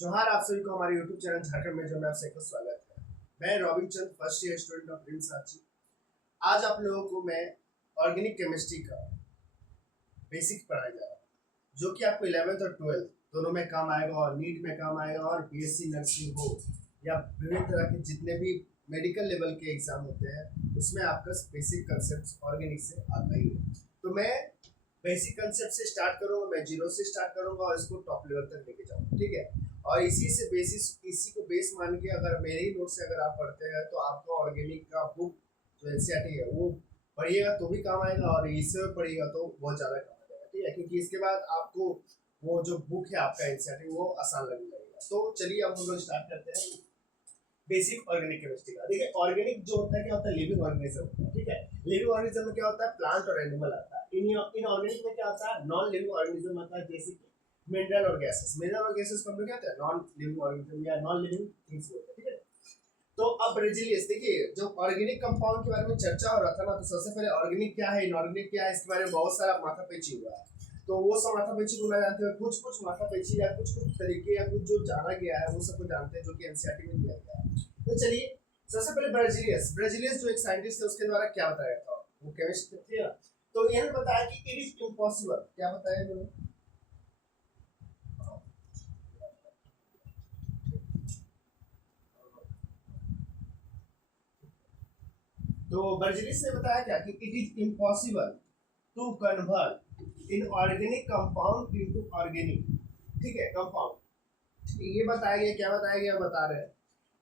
जोहार आप सभी को हमारे YouTube चैनल झारखंड में जो मैं आपसे का स्वागत है। मैं robin Chand first year student of RIMS Ranchi. आज आप लोगों को मैं ऑर्गेनिक केमिस्ट्री का बेसिक पढ़ाया जा रहा हूँ जो कि आपको 11th और 12th दोनों में काम आएगा और नीट में काम आएगा और बीएससी नर्सिंग हो या विभिन्न तरह के जितने भी मेडिकल लेवल के एग्जाम होते हैं उसमें आपका बेसिक कंसेप्ट ऑर्गेनिक से आता ही है। तो मैं बेसिक कंसेप्ट से स्टार्ट करूंगा, मैं जीरो से स्टार्ट करूंगा और इसको टॉप लेवल तक लेके जाऊंगा, ठीक है। और इसी को बेस मान के अगर मेरे ही नोट से अगर आप पढ़ते हैं तो आपका ऑर्गेनिक का बुक जो एनसीईआरटी है वो पढ़िएगा तो भी काम आएगा और इससे पढ़िएगा तो बहुत ज़्यादा काम आएगा, ठीक है। क्योंकि इसके बाद आपको वो जो बुक है आपका एनसीईआरटी वो आसान लगने लगेगा। तो चलिए अब हम लोग स्टार्ट करते हैं बेसिक ऑर्गेनिक केमिस्ट्री का। देखिए ऑर्गेनिक जो होता है क्या होता है, लिविंग ऑर्गेनिज्म होता है, ठीक है। लिविंग ऑर्गेनिज्म में क्या होता है, प्लांट और एनिमल आता है। इन ऑर्गेनिक में क्या होता है, नॉन लिविंग ऑर्गेनिज्म आता है, जैसे कि मिनरल और गैसेस। मिनरल और गैसेस को हम लोग क्या होता है, नॉन लिविंग ऑर्गेनिज्म या नॉन लिविंग थिंग्स बोलते हैं, ठीक है। तो अब रेजिलियस, देखिए जो ऑर्गेनिक कंपाउंड के बारे में चर्चा हो रहा था ना, तो सबसे पहले ऑर्गेनिक क्या है, इनऑर्गेनिक क्या है, इसके बारे में बहुत सारा माथापेची हुआ है। तो वो सब माथापेची को ना जानते हुए कुछ कुछ माथापेची या कुछ कुछ तरीके या कुछ जो जाना गया है वो सबको जानते हैं जो कि एनसीईआरटी में दिया गया है। तो चलिए सबसे पहले ब्राजीलियस जो एक साइंटिस्ट है उसके द्वारा क्या बताया था, वो केमिस्ट थे ना। तो इन्होंने बताया कि इट इज इम्पॉसिबल, क्या बताया इन्होंने, तो बर्जिलिस ने बताया क्या कि it is impossible to convert in organic compound into organic, ठीक है, कंपाउंड। ये बताया गया, क्या बताया गया बता रहे हैं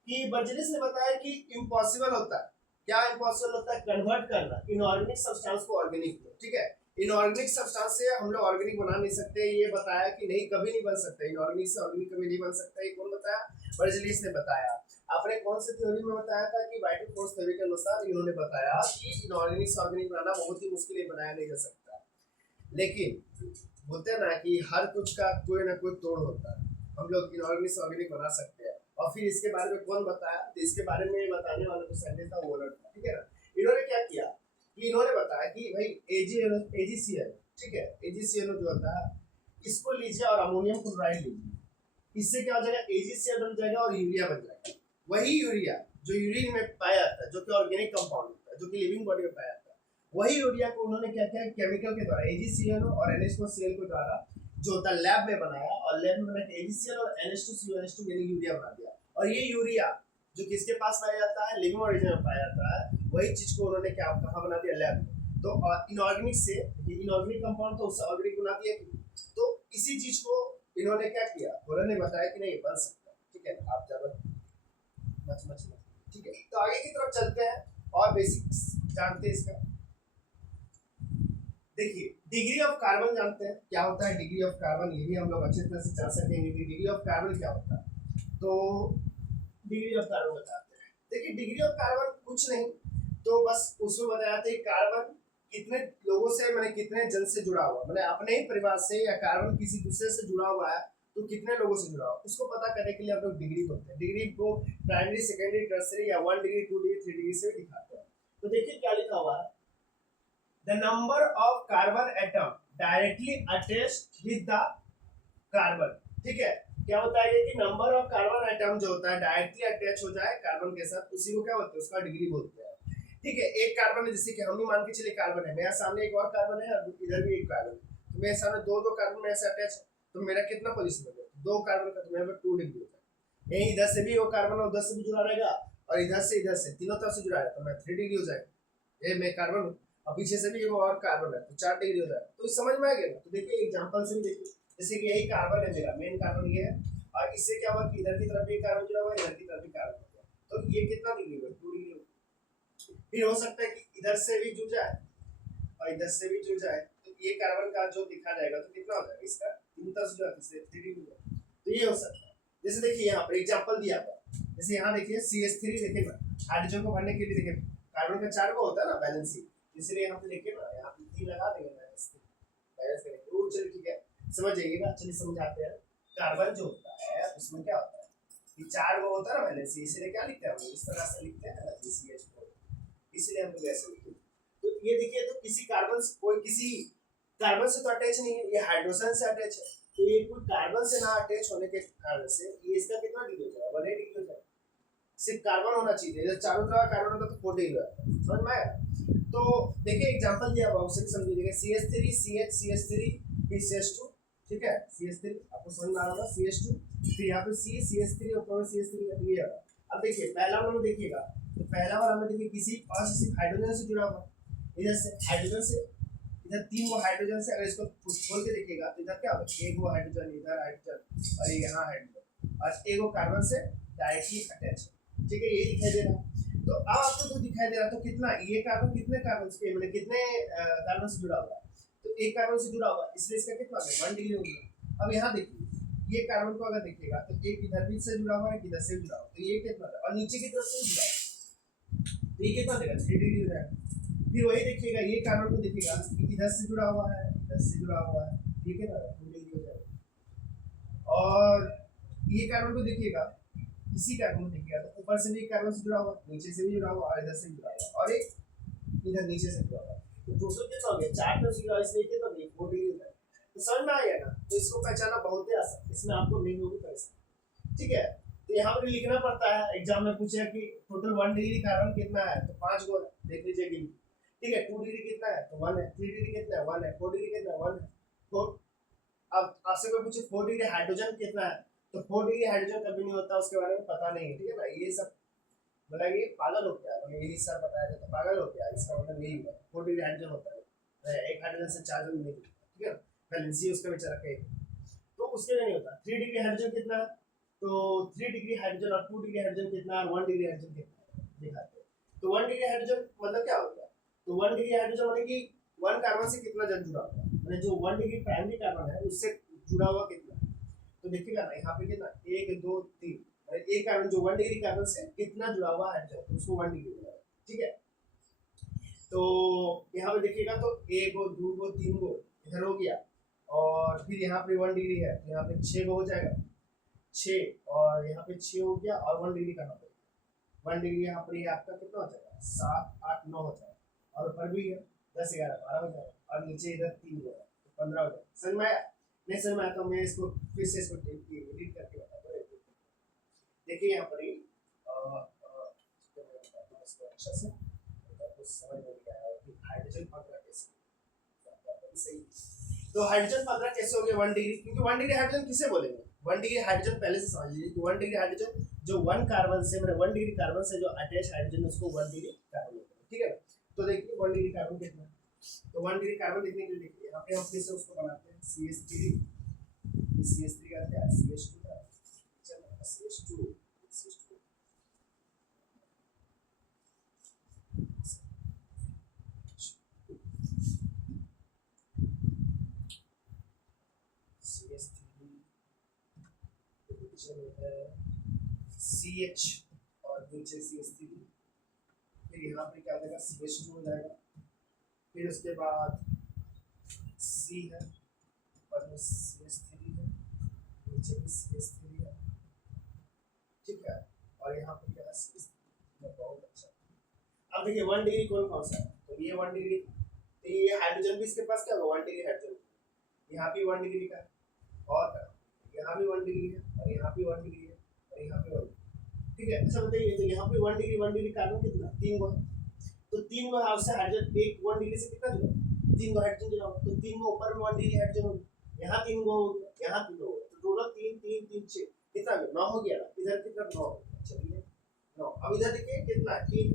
कि बर्जिलिस ने बताया कि इम्पॉसिबल होता है, क्या इम्पॉसिबल होता है, कन्वर्ट करना इनऑर्गेनिक सब्सटेंस को ऑर्गेनिक में, ठीक है। इनऑर्गेनिक सब्सटेंस से हम लोग ऑर्गेनिक बना नहीं सकते, ये बताया कि नहीं, कभी नहीं बन सकता, इनऑर्गेनिक से ऑर्गेनिक कभी नहीं बन सकता। ये कौन बताया, बर्जिलिस ने बताया। आपने कौन सी थ्योरी में बताया था कि वाइटिंग फोर्स थ्योरी के अनुसार इन्होंने बताया कि इनऑर्गेनिक से ऑर्गेनिक बनाना बहुत ही मुश्किल है, बनाया नहीं जा सकता। लेकिन बोलते हैं ना कि हर कुछ का कोई ना कोई तोड़ होता है, हम लोग इनऑर्गेनिक से ऑर्गेनिक बना सकते हैं। और फिर इसके बारे में कौन बताया, तो इसके बारे में बताने वाला जो साइंटिस्ट था वो था, ठीक है ना। इन्होंने क्या किया कि इन्होंने बताया कि भाई एजीसीएल, ठीक है, एजीसीएल जो होता है इसको लीजिए और अमोनियम क्लोराइड लीजिए, इससे क्या हो जाएगा, एजीसीएल बन जाएगा और यूरिया बन जाएगा। वही यूरिया जो यूरिन में पाया जाता है, जो कि ऑर्गेनिक कंपाउंड होता है, जो कि लिविंग बॉडी में पाया जाता है, वही यूरिया को उन्होंने क्या किया, केमिकल के द्वारा एजीसीएल और NH4Cl के द्वारा जो होता है लैब में बनाया, और लैब में बना के एजीसीएल और NH2CONH2 यानी यूरिया बना दिया। और ये यूरिया जो किसके पास पाया जाता है, लिविंग ऑर्गेनिज्म में पाया जाता है, वही चीज को उन्होंने क्या कहाँ बना दिया, लैब में। तो इनऑर्गेनिक से इनऑर्गेनिक कंपाउंड तो उससे ऑर्गेनिक बना दिया। तो इसी चीज को इन्होंने क्या किया, उन्होंने बताया कि नहीं बन सकता, ठीक है। आप ज्यादा मच मच मच, ठीक है। तो आगे की तरफ चलते हैं और बेसिक्स जानते हैं इसका। देखिए डिग्री ऑफ कार्बन जानते हैं क्या होता है, डिग्री ऑफ कार्बन, ये भी हम लोग अच्छी तरह से जान सकेंगे कि डिग्री ऑफ कार्बन क्या होता है। तो डिग्री ऑफ कार्बन बताते हैं। देखिए डिग्री ऑफ कार्बन कुछ नहीं, तो बस उसमें बताया था कार्बन कितने लोगों से, मैंने कितने जन से जुड़ा हुआ, मैंने अपने ही परिवार से, या कार्बन किसी दूसरे से जुड़ा हुआ है तो कितने लोगों से जुड़ा हुआ, उसको पता करने के लिए हम लोग डिग्री बोलते हैं। डिग्री को प्राइमरी, सेकेंडरी, टर्सरी या 1 डिग्री, 2 डिग्री, 3 डिग्री से दिखाते हैं। तो देखिए क्या लिखा हुआ है, the number of carbon atom directly attached with the carbon, ठीक है। क्या होता है कि नंबर ऑफ कार्बन एटम जो होता है डायरेक्टली अटैच हो जाए कार्बन के साथ, उसी को क्या बोलते हैं, उसका डिग्री बोलते हैं, ठीक है। एक कार्बन है, जैसे कि हम ही मान के चलिए कार्बन है, मेरे सामने एक और कार्बन है और इधर भी एक कार्बन, तो मेरे सामने दो दो कार्बन मेरे से अटैच, तो मेरा कितना पोजीशन होगा, दो कार्बन का, तो मेरे में 2 डिग्री होता है। यही इधर से भी वो कार्बन और उधर से भी जुड़ा रहेगा और इधर से तीनों तरफ से जुड़ा है, तो मैं 3 डिग्री हो जाएगा। ये मैं कार्बन और पीछे से भी वो और कार्बन है, तो 4 डिग्री हो जाएगा। तो समझ में आ गया ना। तो देखिए एग्जांपल से भी देखिए, जैसे कि यही कार्बन है, मेरा मेन कार्बन ये है, और इससे क्या हुआ कि इधर की तरफ भी कार्बन जुड़ा हुआ है, इधर की तरफ भी कार्बन जुड़ा हुआ है, तो ये कितना डिग्री हुआ, 2 डिग्री। फिर हो सकता है कि इधर से भी जुड़ जाए और इधर से भी जुड़ जाए, तो ये कार्बन का जो दिखा जाएगा तो कितना हो जाएगा, इसका 3 तरफ से जुड़ा, इससे 3 डिग्री हो जाएगा। तो ये हो सकता है। जैसे देखिए यहाँ पर एग्जांपल दिया हुआ, जैसे यहाँ देखिए CH3, देखिए ना हाइड्रोजन को भरने के लिए देखिए कार्बन का 4 को होता है ना बैलेंसिंग, इसलिए यहाँ पे देखिए ना, यहाँ पे 3 लगा देंगे बैलेंस करने के लिए। चलिए ठीक है, समझ जाइएगा। चलिए समझाते हैं। कार्बन जो होता है उसमें क्या होता है कि 4 वो होता है ना बैलेंस, इसलिए क्या लिखते हैं हम इस तरह से लिखते हैं ना, CH4, इसलिए हम लोग ऐसे लिखते हैं। तो ये देखिए, तो किसी कार्बन से कोई किसी कार्बन से तो अटैच नहीं है, ये हाइड्रोजन से अटैच है, तो ये कोई कार्बन से ना अटैच होने के कारण से ये इसका कितना डिग्री हो जाएगा, 180 डिग्री हो जाएगा। सिर्फ कार्बन होना चाहिए, इधर चारों तरफ कार्बन होता तो 40 डिग्री होता, समझ में आया। तो देखिए एग्जांपल दिया हुआ उसे भी समझिए, CH3 CH CH3 फिर CH2, ठीक है, CH3 आपको समझ में आ रहा होगा, CH2 फिर यहाँ पे C CH3 और ऊपर CH3 का ये है। अब देखिए पहला वाला देखिएगा, तो पहला वाला में देखिए किसी पास सिर्फ हाइड्रोजन से जुड़ा हुआ, इधर से हाइड्रोजन से, इधर 3 वो हाइड्रोजन से, अगर इसको खोल के देखिएगा तो इधर क्या होगा, एक वो हाइड्रोजन, इधर हाइड्रोजन और ये यहाँ हाइड्रोजन, और एक वो कार्बन से डायरेक्टली अटैच, ठीक है, यही दिखाई दे रहा है। तो अब आपको जो दिखाई दे रहा है तो कितना ये कार्बन कितने कार्बन से मतलब कितने कार्बन से जुड़ा हुआ है, तो एक कार्बन से जुड़ा हुआ है, इसलिए इसका कितना हो गया 1 डिग्री हो गया। अब यहाँ देखिए ये कार्बन को अगर देखिएगा तो एक इधर भी से जुड़ा हुआ है, इधर से जुड़ा हुआ है, तो ये कितना है, और नीचे की तरफ से जुड़ा हुआ है, तो ये कितना देगा 3 डिग्री हो जाएगा। फिर वही देखिएगा ये कार्बन को देखिएगा इधर से जुड़ा हुआ है, इधर से जुड़ा हुआ है, ठीक है ना, 2 डिग्री हो जाएगा। और ये कार्बन को देखिएगा, इसी कार्बन को देखिएगा तो ऊपर से भी कार्बन से जुड़ा हुआ, नीचे से भी जुड़ा हुआ और इधर से भी जुड़ा हुआ और एक इधर नीचे से जुड़ा हुआ, तो टोटल कितना हो गया 4 तरफ से जुड़ा, इसलिए कितना हो गया 4 डिग्री हो जाएगा। तो समझ में आ गया ना, तो इसको पहचानना बहुत ही आसान, इसमें आपको नहीं होगी परेशानी, ठीक है। तो यहाँ पर लिखना पड़ता है, एग्जाम में पूछा कि टोटल 1 डिग्री कार्बन कितना है, तो 5 गो देख लीजिए गिन, ठीक है, 2 डिग्री कितना है तो 1 है, 3 डिग्री कितना है 1 है, 4 डिग्री कितना है 1 है। तो अब आपसे कोई पूछे 4 डिग्री हाइड्रोजन कितना है, तो 4 डिग्री हाइड्रोजन कभी नहीं होता, उसके बारे में पता नहीं है, ठीक है ना, ये सब बताइए पागल हो गया, मतलब यही सर बताया तो पागल हो गया, इसका मतलब यही हुआ 4 डिग्री हाइड्रोजन होता है, एक हाइड्रोजन से 4 जन नहीं, ठीक है, वैलेंसी उसका बेचारा के, तो उसके लिए नहीं होता। 3 डिग्री हाइड्रोजन कितना है, तो 3 डिग्री हाइड्रोजन और 2 डिग्री हाइड्रोजन कितना है, 1 डिग्री हाइड्रोजन कितना है दिखाते हैं। तो 1 डिग्री हाइड्रोजन मतलब क्या होता है, तो 1 डिग्री हाइड्रोजन मतलब कि 1 कार्बन से कितना जन जुड़ा हुआ है, मतलब जो 1 डिग्री प्राइमरी कार्बन है उससे जुड़ा हुआ कितना, तो देखिएगा ना यहाँ पे कितना 1 2 3, मतलब एक कार्बन जो 1 डिग्री कार्बन से कितना जुड़ा हुआ है तो उसको 1 डिग्री बोला, ठीक है। तो यहाँ पे देखिएगा तो 1 गो 2 गो 3 गो इधर हो गया, और फिर यहाँ पे 1 डिग्री है तो यहाँ पे 6 गो हो जाएगा, 6 और यहाँ पे 6 हो गया और 1 डिग्री करना पड़ेगा, 1 डिग्री यहाँ पर ये आपका कितना हो जाएगा 7 8 9 हो जाएगा, और ऊपर भी है 10 11 12 हो जाएगा, और नीचे इधर 3 हो जाएगा तो 15 हो जाएगा। समझ में आया, नहीं समझ में आया तो मैं इसको फिर से इसको एडिट करके बताता हूँ। देखिए यहाँ पर अच्छा से समझ में आया कि हाइड्रोजन 15 कैसे सही, तो हाइड्रोजन 15 कैसे हो गया 1 डिग्री, क्योंकि 1 डिग्री हाइड्रोजन किसे बोलेंगे, 1 डिग्री हाइड्रोजन पहले से समझ लीजिए कि 1 डिग्री हाइड्रोजन जो 1 कार्बन से मतलब 1 डिग्री कार्बन से जो अटैच हाइड्रोजन उसको 1 डिग्री कार्बन बोलते हैं, ठीक है। तो देखिए 1 डिग्री कार्बन कितना है, तो 1 डिग्री कार्बन लिखने के लिए देखिए यहाँ पे हम फिर से उसको बनाते हैं CH3, CH3 का क्या है CH2 का, चलो CH2 CH और नीचे CH3, फिर यहाँ पे क्या हो जाएगा CH2 हो जाएगा, फिर उसके बाद C है और CH3 है, नीचे भी CH3 है, ठीक है, और यहाँ पे क्या है CH3, बहुत अच्छा। अब देखिए 1 डिग्री कौन कौन सा है, तो ये 1 डिग्री, तो ये हाइड्रोजन भी इसके पास क्या होगा 1 डिग्री हाइड्रोजन, यहाँ भी 1 डिग्री का, और यहाँ भी 1 डिग्री है, और यहाँ भी 1 डिग्री है, और यहाँ पे 1, ठीक है। अच्छा बताइए तो यहाँ पे 1 डिग्री कार्बन कितना 3 गो है, तो 3 गो हाउस से हाइड्रोजन एक 1 डिग्री से कितना जुड़ा 3 गो हाइड्रोजन जुड़ा, तो 3 गो ऊपर में 1 डिग्री हाइड्रोजन हो गया, यहाँ 3 गो हो गया, यहाँ 3 गो, तो टोटल 3 3 3 6 कितना हो गया 9 हो गया ना, इधर कितना 9 हो गया, चलिए 9। अब इधर देखिए कितना है 3,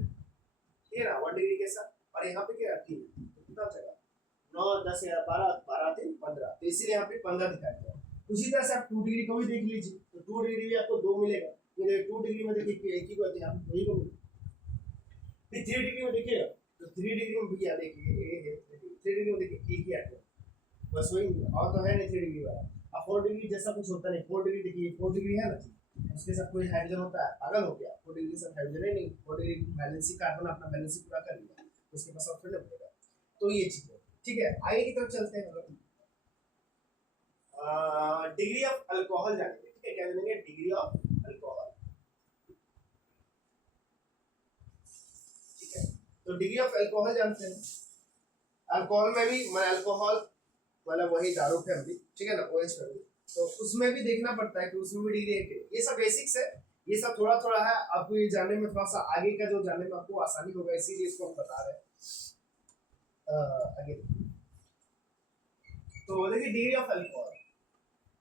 ठीक है ना 1 डिग्री के साथ, और यहाँ पे क्या है 3, तो कितना हो जाएगा 9 10 11 12 12 3 15, तो इसीलिए यहाँ पे 15 दिखाया गया। उसी तरह से आप 2 डिग्री को भी देख लीजिए, तो 2 डिग्री भी आपको 2 मिलेगा, ये 2 डिग्री में देखिए एक ही को यहाँ पे वही को मिलेगा। फिर 3 डिग्री में देखिए तो 3 डिग्री में भी क्या देखिए ये है 3 डिग्री में देखिए एक ही आता है, बस वही और तो है नहीं 3 डिग्री वाला। अब 4 डिग्री जैसा कुछ होता नहीं, 4 डिग्री देखिए 4 डिग्री है ना, उसके साथ कोई हाइड्रोजन होता है, पागल हो गया, 4 डिग्री के साथ हाइड्रोजन ही नहीं, 4 डिग्री बैलेंसिंग कार्बन अपना बैलेंसिंग पूरा कर लिया, उसके पास ऑप्शन नहीं मिलेगा। तो ये चीज है, ठीक है। आगे की तरफ चलते हैं हम लोग, डिग्री ऑफ अल्कोहल जानेंगे, ठीक है, क्या जानेंगे डिग्री ऑफ अल्कोहल, ठीक है। तो डिग्री ऑफ अल्कोहल जानते हैं, अल्कोहल में भी मैं अल्कोहल मतलब वही दारू पे भी, ठीक है ना, OH पे भी, तो उसमें भी देखना पड़ता है कि उसमें भी डिग्री है कि नहीं। ये सब बेसिक्स है, ये सब थोड़ा थोड़ा है, आपको ये जानने में थोड़ा सा आगे का जो जानने में आपको आसानी होगा, इसीलिए इसको हम बता रहे हैं। आगे तो देखिए degree of alcohol,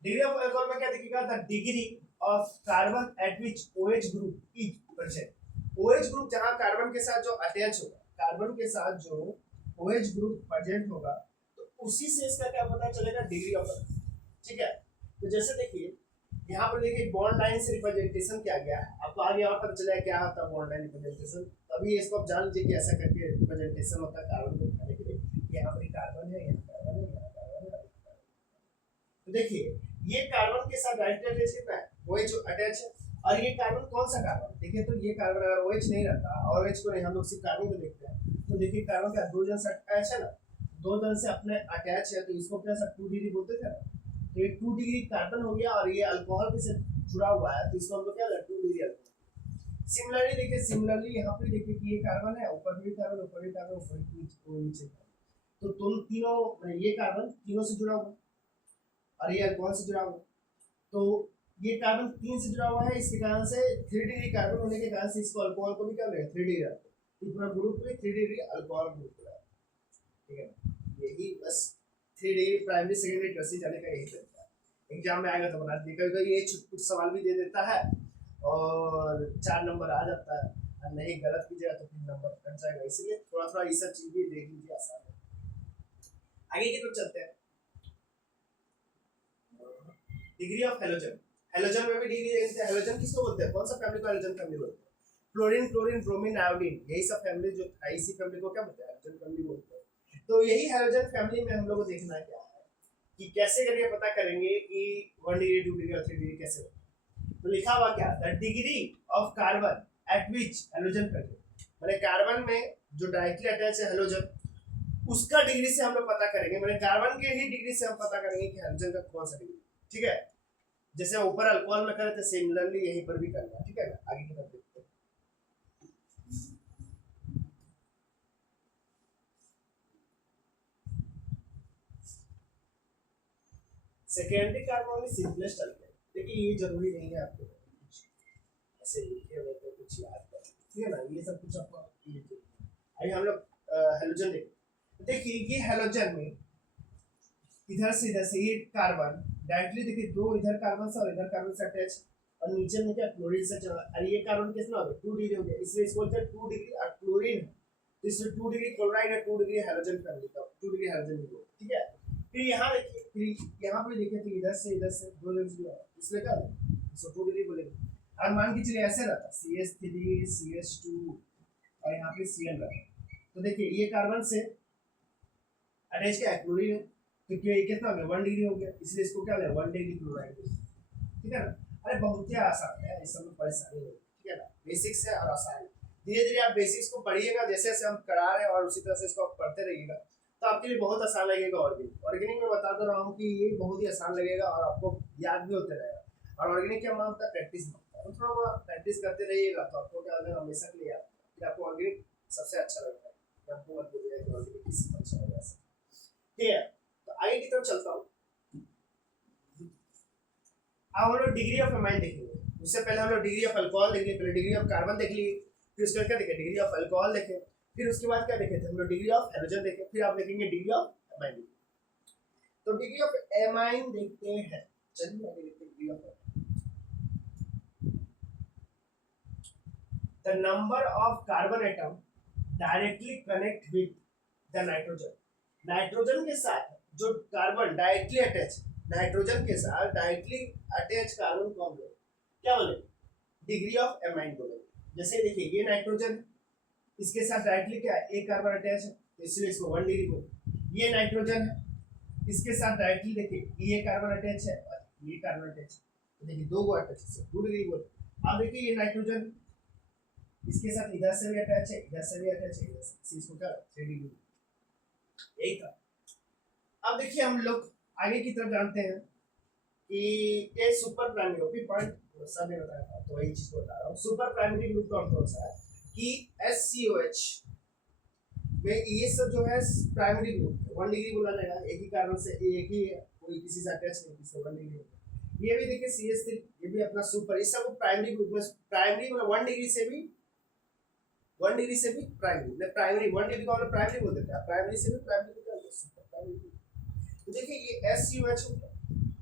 degree of alcohol में क्या दिखेगा, the degree of carbon eight which OH group is present. OH group जहां कार्बन के साथ जो अटैच होगा, कार्बन के साथ जो OH ग्रुप प्रेजेंट होगा, तो उसी से इसका क्या पता चलेगा, डिग्री ऑफ अल्कोहल। ठीक है, तो जैसे देखिए यहाँ पर देखिए बॉन्ड लाइन से रिप्रेजेंटेशन क्या गया है, आपको आगे और पता चला क्या होता है बॉन्ड लाइन रिप्रेजेंटेशन। तभी इसको आप जान लीजिए कि ऐसा करके रिप्रेजेंटेशन होता है कार्बन को दिखाने के लिए, यहाँ पर कार्बन है, यहाँ कार्बन है, यहाँ कार्बन है। तो देखिए ये कार्बन के साथ डायरेक्ट अटैच कितना है, OH अटैच है, और ये कार्बन कौन सा कार्बन, देखिए तो ये कार्बन अगर OH नहीं रहता, और OH को नहीं, हम लोग सिर्फ कार्बन को देखते हैं, तो देखिए कार्बन का दो जन से अटैच है ना, दो जन से अपने अटैच है, तो इसको क्या सर 2 डिग्री बोलते थे ना, तो ये 2 डिग्री कार्बन हो गया, और ये अल्कोहल के साथ जुड़ा हुआ है, तो इसको हम लोग क्या 2 डिग्री अल्कोहल। सिमिलरली देखिए, सिमिलरली यहाँ पे देखिए कि ये कार्बन है, ऊपर भी कार्बन, ऊपर भी कार्बन, ऊपर भी नीचे, तो तुम तीनों, ये कार्बन तीनों से जुड़ा हुआ, और ये अल्कोहल से जुड़ा हुआ, तो ये कार्बन 3 से जुड़ा हुआ है, इसके कारण से 3 डिग्री कार्बन होने के कारण से इसको अल्कोहल को भी क्या बोलेंगे, 3 डिग्री अल्कोहल। इस पूरा ग्रुप में 3 डिग्री अल्कोहल ग्रुप है। ठीक है, यही बस 3 डिग्री प्राइमरी सेकेंडरी टर्सरी जाने का यही तरीका है। एग्जाम में आएगा तो बना दीजिएगा, कभी ये कुछ सवाल भी दे देता है और 4 नंबर आ जाता है, और नहीं गलत कीजिएगा तो फिर नंबर कट जाएगा, इसलिए थोड़ा थोड़ा ये सब चीज भी देख लीजिए, आसान है। आगे की तरफ चलते हैं, डिग्री ऑफ हेलोजन। हेलोजन में भी डिग्री देखते हैं, हेलोजन किसको बोलते हैं, कौन सा फैमिली को हेलोजन फैमिली बोलते हैं, फ्लोरीन, क्लोरीन, ब्रोमीन, आयोडीन, यही सब फैमिली जो इसी फैमिली को क्या बोलते हैं, हेलोजन फैमिली बोलते हैं। तो यही हेलोजन फैमिली में हम लोग को देखना है क्या है कि कैसे करके पता करेंगे कि 1 डिग्री 2 डिग्री और 3 डिग्री कैसे होता है। तो लिखा हुआ क्या, the degree of carbon eight which halogen present, माने कार्बन में जो डायरेक्टली अटैच है हेलोजन, उसका डिग्री से हम लोग पता करेंगे, माने कार्बन के ही डिग्री से हम पता करेंगे कि हेलोजन का कौन सा डिग्री। ठीक है, जैसे ऊपर अल्कोहल में करे थे, सिमिलरली यहीं पर भी करना है। ठीक है ना, आगे की तरफ देखते हैं। सेकेंडरी कार्बन में सिंपलेस्ट अल्केन, देखिए ये जरूरी नहीं है आपको कुछ ऐसे लिखे हुए तो कुछ याद कर, ठीक है ना, ये सब कुछ आपको अभी हम लोग हेलोजन देखिए ये हेलोजन में इधर से ये कार्बन डायरेक्टली देखिए, दो इधर कार्बन से और इधर कार्बन से अटैच, और नीचे में क्या क्लोरीन से चला, और ये कार्बन कितना हो गया 2 डिग्री हो गया, इसलिए इसको बोलते हैं 2 डिग्री, और क्लोरीन तो इसमें 2 डिग्री क्लोराइड है, 2 डिग्री हेलोजन फैमिली का, 2 डिग्री हेलोजन ग्रुप। ठीक है, फिर यहाँ देखिए, फिर यहाँ पे देखिए तो इधर से दो डिग्री जुड़ा है, इसलिए क्या इसको 2 डिग्री बोलेंगे। और मान के चलिए ऐसे रहता CH3 CH2 और यहाँ पे Cl रहता, तो देखिए ये कार्बन से अटैच क्या है, क्लोरीन है, तो क्या ये कितना हो गया 1 डिग्री हो गया, इसलिए इसको क्या बोलेंगे 1 डिग्री क्लोराइड। ठीक है ना, अरे बहुत ही आसान है, इस सब में परेशानी नहीं। ठीक है ना, बेसिक्स है और आसान है, धीरे धीरे आप बेसिक्स को पढ़िएगा, जैसे जैसे हम करा रहे हैं और उसी तरह से इसको आप पढ़ते रहिएगा, तो आपके लिए बहुत आसान लगेगा। ऑर्गेनिक में बता दे रहा हूँ कि ये बहुत ही आसान लगेगा और आपको याद भी होते रहेगा, और ऑर्गेनिक क्या मांगता है, प्रैक्टिस मांगता है, तो थोड़ा थोड़ा प्रैक्टिस करते रहिएगा तो आपको क्या होगा, हमेशा के लिए याद, फिर आपको ऑर्गेनिक सबसे अच्छा लगता है, आपको मत बोलिएगा कि ऑर्गेनिक किसी अच्छा लगा। ठीक है, तो आगे की तरफ चलता हूँ। अब हम लोग डिग्री ऑफ एमाइन देखेंगे, उससे पहले हम लोग डिग्री ऑफ अल्कोहल देख लिए, पहले डिग्री ऑफ कार्बन देख लिए, फिर उसके बाद क्या देखे, डिग्री ऑफ अल्कोहल देखे, फिर उसके बाद क्या देखे थे हम लोग, डिग्री ऑफ हेलोजन देखे, फिर आप देखेंगे डिग्री ऑफ एमाइन। तो डिग्री ऑफ एमाइन देखते हैं, चलिए आगे देखते हैं degree of the number of carbon atom directly connect with the nitrogen. Nitrogen के साथ जो कार्बन डायरेक्टली अटैच, नाइट्रोजन के साथ डायरेक्टली अटैच कार्बन को हम लोग क्या बोले, डिग्री ऑफ एमाइन बोले। जैसे देखिए ये नाइट्रोजन, इसके साथ डायरेक्टली क्या है, एक कार्बन अटैच है, तो इसलिए इसको 1 डिग्री बोले। ये नाइट्रोजन है, इसके साथ डायरेक्टली देखिए ये कार्बन अटैच है और ये कार्बन अटैच है, तो देखिए दो को अटैच है, 2 डिग्री बोले। अब देखिए ये नाइट्रोजन, इसके साथ इधर से भी अटैच है, इधर से भी अटैच है, इधर से, इसको क्या 3 डिग्री, यही था। अब देखिए हम लोग आगे की तरफ जानते हैं कि ये सुपर प्राइमरी पॉइंट सब में बताया था, तो वही चीज को बता रहा हूँ। सुपर प्राइमरी ग्रुप कौन सा है कि SCOH में ये सब जो है प्राइमरी ग्रुप 1 डिग्री बोला जाएगा, एक ही कारण से एक ही है, कोई किसी से अटैच नहीं, किसी 1 डिग्री। ये भी देखिए CH3, ये भी अपना सुपर, इस सब प्राइमरी ग्रुप में, प्राइमरी मतलब 1 डिग्री से भी, 1 डिग्री से भी प्राइमरी, मतलब प्राइमरी 1 डिग्री को हम प्राइमरी बोल देते हैं, प्राइमरी से भी प्राइमरी को क्या बोलते हैं, सुपर प्राइमरी। तो देखिए ये SUH हो गया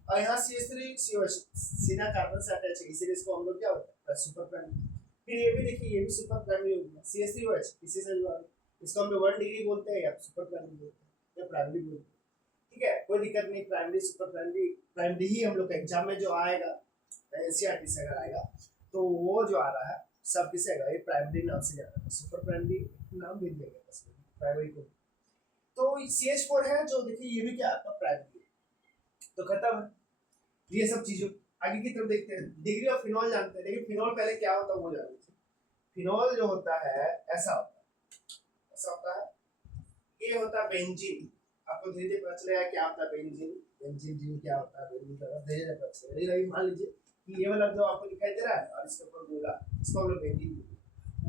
और यहाँ CH3 COH सीधा कार्बन से अटैच है, इसीलिए इसको हम लोग क्या बोलते हैं, सुपर प्राइमरी। फिर ये भी देखिए, ये भी सुपर प्राइमरी हो गया, CH3OH इसी से जुड़ा है, इसको हम लोग 1 डिग्री बोलते हैं या सुपर प्राइमरी बोलते हैं या प्राइमरी बोलते हैं। ठीक है, कोई दिक्कत नहीं, प्राइमरी सुपर प्राइमरी, प्राइमरी ही हम लोग एग्जाम में जो आएगा एनसीईआरटी से अगर आएगा तो वो जो आ रहा है सब किसे आएगा, ये प्राइमरी नाम से जाना है, सुपर प्राइमरी नाम दे दिया गया बस प्राइमरी को। तो CH4 है जो देखिए ये भी क्या आपका प्राइमरी, तो खत्म है ये सब चीजों। आगे की तरफ देखते हैं, डिग्री ऑफ फिनॉल जानते हैं, लेकिन फिनॉल पहले क्या होता है वो जान लीजिए। फिनॉल जो होता है ऐसा होता है, ऐसा होता है, ये होता है बेंजीन। आपको धीरे धीरे पता चलेगा क्या होता है बेंजीन, बेंजीन क्या होता है, बेंजीन का धीरे धीरे पता चलेगा। अभी मान लीजिए कि ये वाला जो आपको दिखाई दे रहा है और इसके ऊपर गोला, इसको हम लोग बेंजीन बोलते हैं।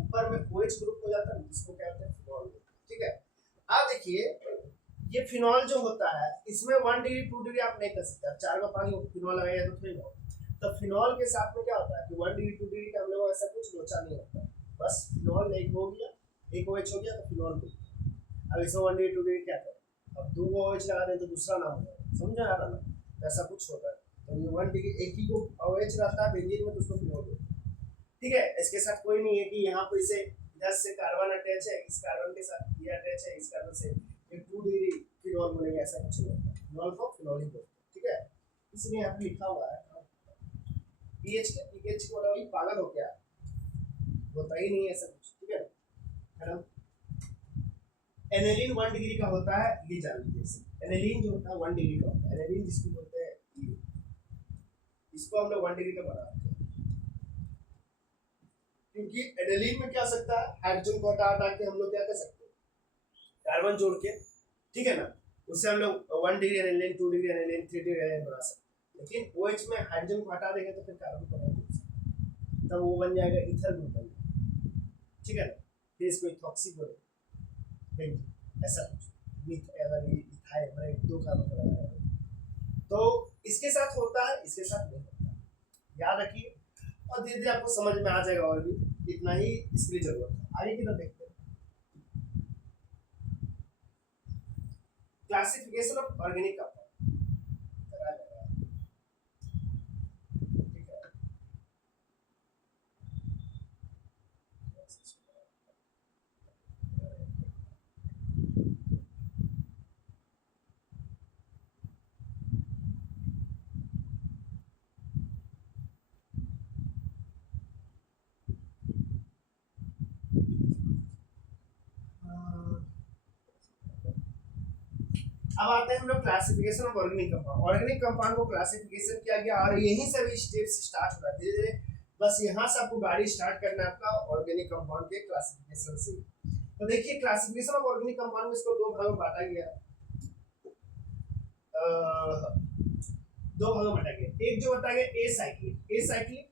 ऊपर में OH ग्रुप हो जाता है जिसको क्या होता है, फिनॉल। ठीक है, आप देखिए ये फिनॉल जो होता है इसमें 1 डिग्री 2 डिग्री आप नहीं कर सकते, आप 4 का पानी फिनॉल लगाइए तो थोड़ी ना। तो फिनॉल के साथ में क्या होता है कि 1 डिग्री 2 डिग्री का हम लोग ऐसा कुछ लोचा नहीं होता, बस फिनॉल एक हो गया, एक OH हो गया तो फिनॉल हो गया। अब इसमें 1 डिग्री 2 डिग्री क्या करें, अब 2 OH लगा दें तो दूसरा नाम हो जाएगा, समझा आ रहा ना, ऐसा कुछ होता है। तो ये 1 डिग्री एक ही को OH रहता है बेंजीन में तो उसको फिनॉल बोलते हैं। ठीक है, इसके साथ कोई नहीं है कि यहाँ पर इसे इधर से कार्बन अटैच है, इस कार्बन के साथ ये अटैच है, इस कार्बन से 2 डिग्री फिनॉल बोलेंगे, ऐसा कुछ नहीं होता, फिनॉल को फिनॉल ही बोलते हैं। ठीक है, इसलिए यहाँ पे लिखा हुआ है पीएच के, पीएच को वाला वही पागल हो गया, होता ही नहीं ऐसा कुछ। ठीक है ना, एनिलीन 1 डिग्री का होता है, ये जान लीजिए। एनिलीन जो होता है 1 डिग्री का होता है, एनिलीन जिसको बोलते हैं ये, इसको हम लोग 1 डिग्री का बनाते हैं, क्योंकि एनिलीन में क्या हो सकता है, हाइड्रोजन को हटा हटा के हम लोग क्या कर सकते हैं, कार्बन जोड़ के, ठीक है ना, उससे हम लोग 1 degree aniline, 2 degree aniline, 3 degree aniline बना सकते हैं। लेकिन OH में हाइड्रोजन को हटा देंगे तो फिर कार्बन को नहीं जोड़ सकते, तब वो बन जाएगा इथर ग्रुप बन जाएगा। ठीक है ना, फिर इसको इथॉक्सी बोलेंगे, ऐसा कुछ दो कार्बन लगा है तो इसके साथ होता है, इसके साथ नहीं होता, याद रखिए। और धीरे धीरे आपको समझ में आ जाएगा, और भी इतना ही इसके लिए जरूरत है। आगे की तरफ देखते हैं, क्लासिफिकेशन ऑफ ऑर्गेनिक कंपाउंड। अब आते हैं हम लोग classification of organic compound. Organic compound को क्लासिफिकेशन किया गया और यहीं से भी स्टेप्स स्टार्ट हो रहा है धीरे धीरे, बस यहाँ से आपको गाड़ी स्टार्ट करना है आपका ऑर्गेनिक कंपाउंड के क्लासिफिकेशन से। तो देखिए क्लासिफिकेशन ऑफ ऑर्गेनिक कंपाउंड में इसको दो भागों में बांटा गया, दो भागों में बांटा गया। एक जो बताया गया ए साइक्लिक, ए साइक्लिक,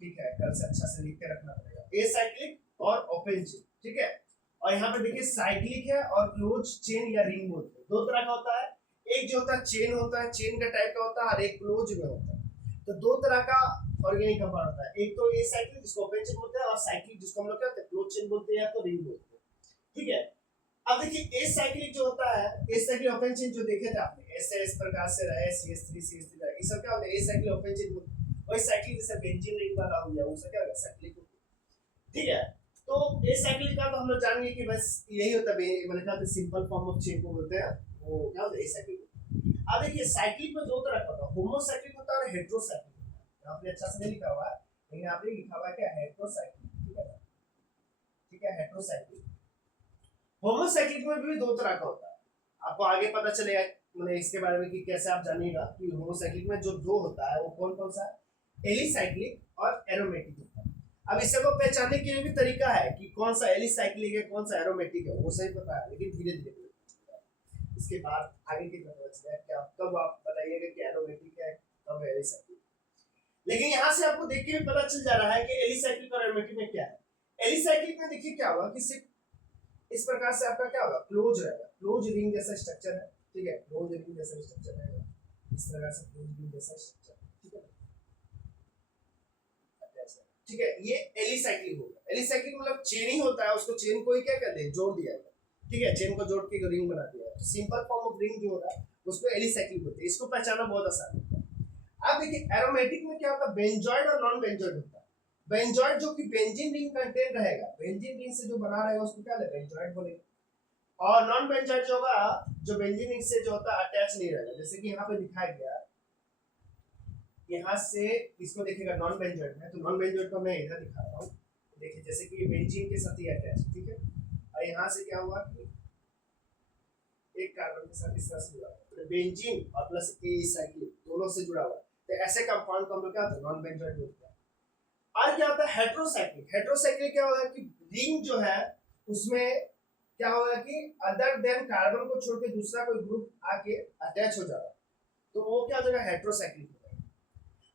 ठीक है, कल से अच्छा से लिख के रखना पड़ेगा, ए साइक्लिक और ओपन चेन। ठीक है, और यहाँ पे देखिए साइक्लिक है और क्लोज चेन या रिंग बोलते हैं, दो तरह का होता है। एक जो होता है चेन होता है, चेन का टाइप का होता है, और एक क्लोज में होता है। तो दो तरह का ऑर्गेनिक कंपाउंड होता है, एक तो ए साइक्लिक जिसको ओपन चेन बोलते हैं, और साइक्लिक जिसको हम लोग क्या कहते हैं, क्लोज चेन बोलते हैं या तो रिंग बोलते हैं। ठीक है, अब देखिए ए साइक्लिक जो होता है, ए साइक्लिक ओपन चेन जो देखे थे आपने, ऐसे इस प्रकार से रहे CH3 CH3 रहे, ये सब क्या होता है, ए साइक्लिक ओपन चेन बोलते हैं। वही साइक्लिक जैसे बेंजीन रिंग वाला हो गया, वो क्या होगा, साइक्लिक। ठीक है, तो ए साइक्लिक का तो हम लोग जानेंगे कि बस यही होता है, मैंने कहा सिंपल फॉर्म ऑफ चेन को बोलते हैं, वो क्या होता है, ए साइक्लिक। अब देखिए साइक्लिक में दो तरह का होता है, होमोसाइक्लिक होता है और हेटेरोसाइक्लिक होता है। यहाँ पे अच्छा से नहीं लिखा हुआ है, लेकिन यहाँ पे लिखा हुआ है क्या, हेटेरोसाइक्लिक। ठीक है, ठीक है, हेटेरोसाइक्लिक। होमोसाइक्लिक में भी दो तरह का होता है, आपको आगे पता चलेगा मैंने इसके बारे में कि कैसे आप जानिएगा कि होमोसाइक्लिक में जो दो होता है वो कौन कौन सा है, एलिसाइक्लिक और एरोमेटिक होता है। अब इसे को पहचानने के लिए भी तरीका है कि कौन सा एलिसाइक्लिक है कौन सा एरोमेटिक है, वो सही पता है, लेकिन धीरे धीरे इसके बाद आगे की तरफ क्या कब आप बताइएगा कि एरोमेटिक है कब एलिसाइक्लिक। लेकिन यहाँ से आपको देख के भी पता चल जा रहा है कि एलिसाइक्लिक और एरोमेटिक में क्या है। एलिसाइक्लिक में देखिए क्या होगा कि सिर्फ इस प्रकार से आपका क्या होगा, क्लोज रहेगा, क्लोज रिंग जैसा स्ट्रक्चर है। ठीक है, क्लोज रिंग जैसा स्ट्रक्चर रहेगा, इस तरह से क्लोज लूप जैसा स्ट्रक्चर, ठीक है। ठीक है, ये एलिसाइक्लिक होगा। एलिसाइक्लिक मतलब चेन ही होता है, उसको चेन को ही क्या कहते हैं, जोड़ दिया है, ठीक है, चेन को जोड़ के रिंग बना दिया है। तो सिंपल फॉर्म ऑफ रिंग जो होता है उसको एलिसाइक्लिक बोलते हैं। इसको पहचानना बहुत आसान होता है। अब देखिए एरोमेटिक में क्या होता है, बेंजॉइड और नॉन बेंजॉइड होता है। बेंजॉइड जो कि बेंजीन रिंग कंटेन रहेगा, बेंजीन रिंग से जो बना रहेगा उसको क्या बोलेंगे, बेंजॉइड बोलेंगे। और नॉन बेंजॉइड जो होगा, जो बेंजीन रिंग से जो होता है अटैच नहीं रहेगा, जैसे कि यहाँ पे दिखाया गया, यहाँ से इसको देखिएगा नॉन बेंजॉइड में, तो नॉन बेंजॉइड को मैं इधर दिखा रहा हूँ। देखिए जैसे कि ये बेंजीन के साथ ही अटैच, ठीक है, और यहाँ से क्या हुआ कि एक कार्बन के साथ इस तरह से जुड़ा हुआ है, तो बेंजीन और प्लस एसाइक्लिक दोनों से जुड़ा हुआ है, तो ऐसे कंपाउंड को हम लोग क्या होता है, नॉन बेंजॉइड बोलते हैं। और क्या होता है हेटेरोसाइक्लिक। हेटेरोसाइक्लिक क्या होगा कि रिंग जो है उसमें क्या होगा कि अदर देन कार्बन को छोड़ के दूसरा कोई ग्रुप आके अटैच हो जाएगा, तो वो क्या हो जाएगा, हेटेरोसाइक्लिक हो जाएगा।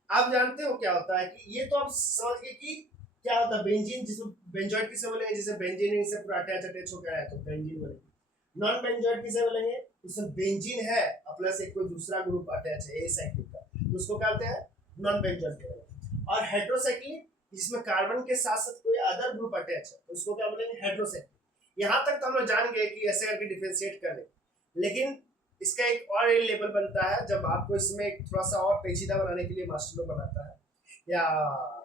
आप जानते हो क्या होता है कि ये तो आप समझ गए कि क्या होता है बेंजीन, जिसमें बेंजॉइड किसे बोलेंगे, जिसे बेंजीन रिंग से पूरा अटैच हो गया है तो बेंजीन बोलेंगे। नॉन बेंजॉइड किसे बोलेंगे, इसमें बेंजीन है और प्लस एक कोई दूसरा ग्रुप अटैच है एसाइक्लिक का, तो उसको क्या कहते हैं, नॉन बेंजॉइड बोलेंगे। और हेटेरोसाइक्लिक जिसमें कार्बन के साथ साथ कोई अदर ग्रुप अटैच है, तो उसको क्या बोलेंगे, हेटेरोसाइक्लिक। यहाँ तक तो हम लोग जान गए कि ऐसे करके डिफरेंशिएट कर ले, लेकिन इसका एक और लेवल बनता है जब आपको इसमें थोड़ा सा और पेचीदा बनाने के लिए मास्टर लोग बनाता है या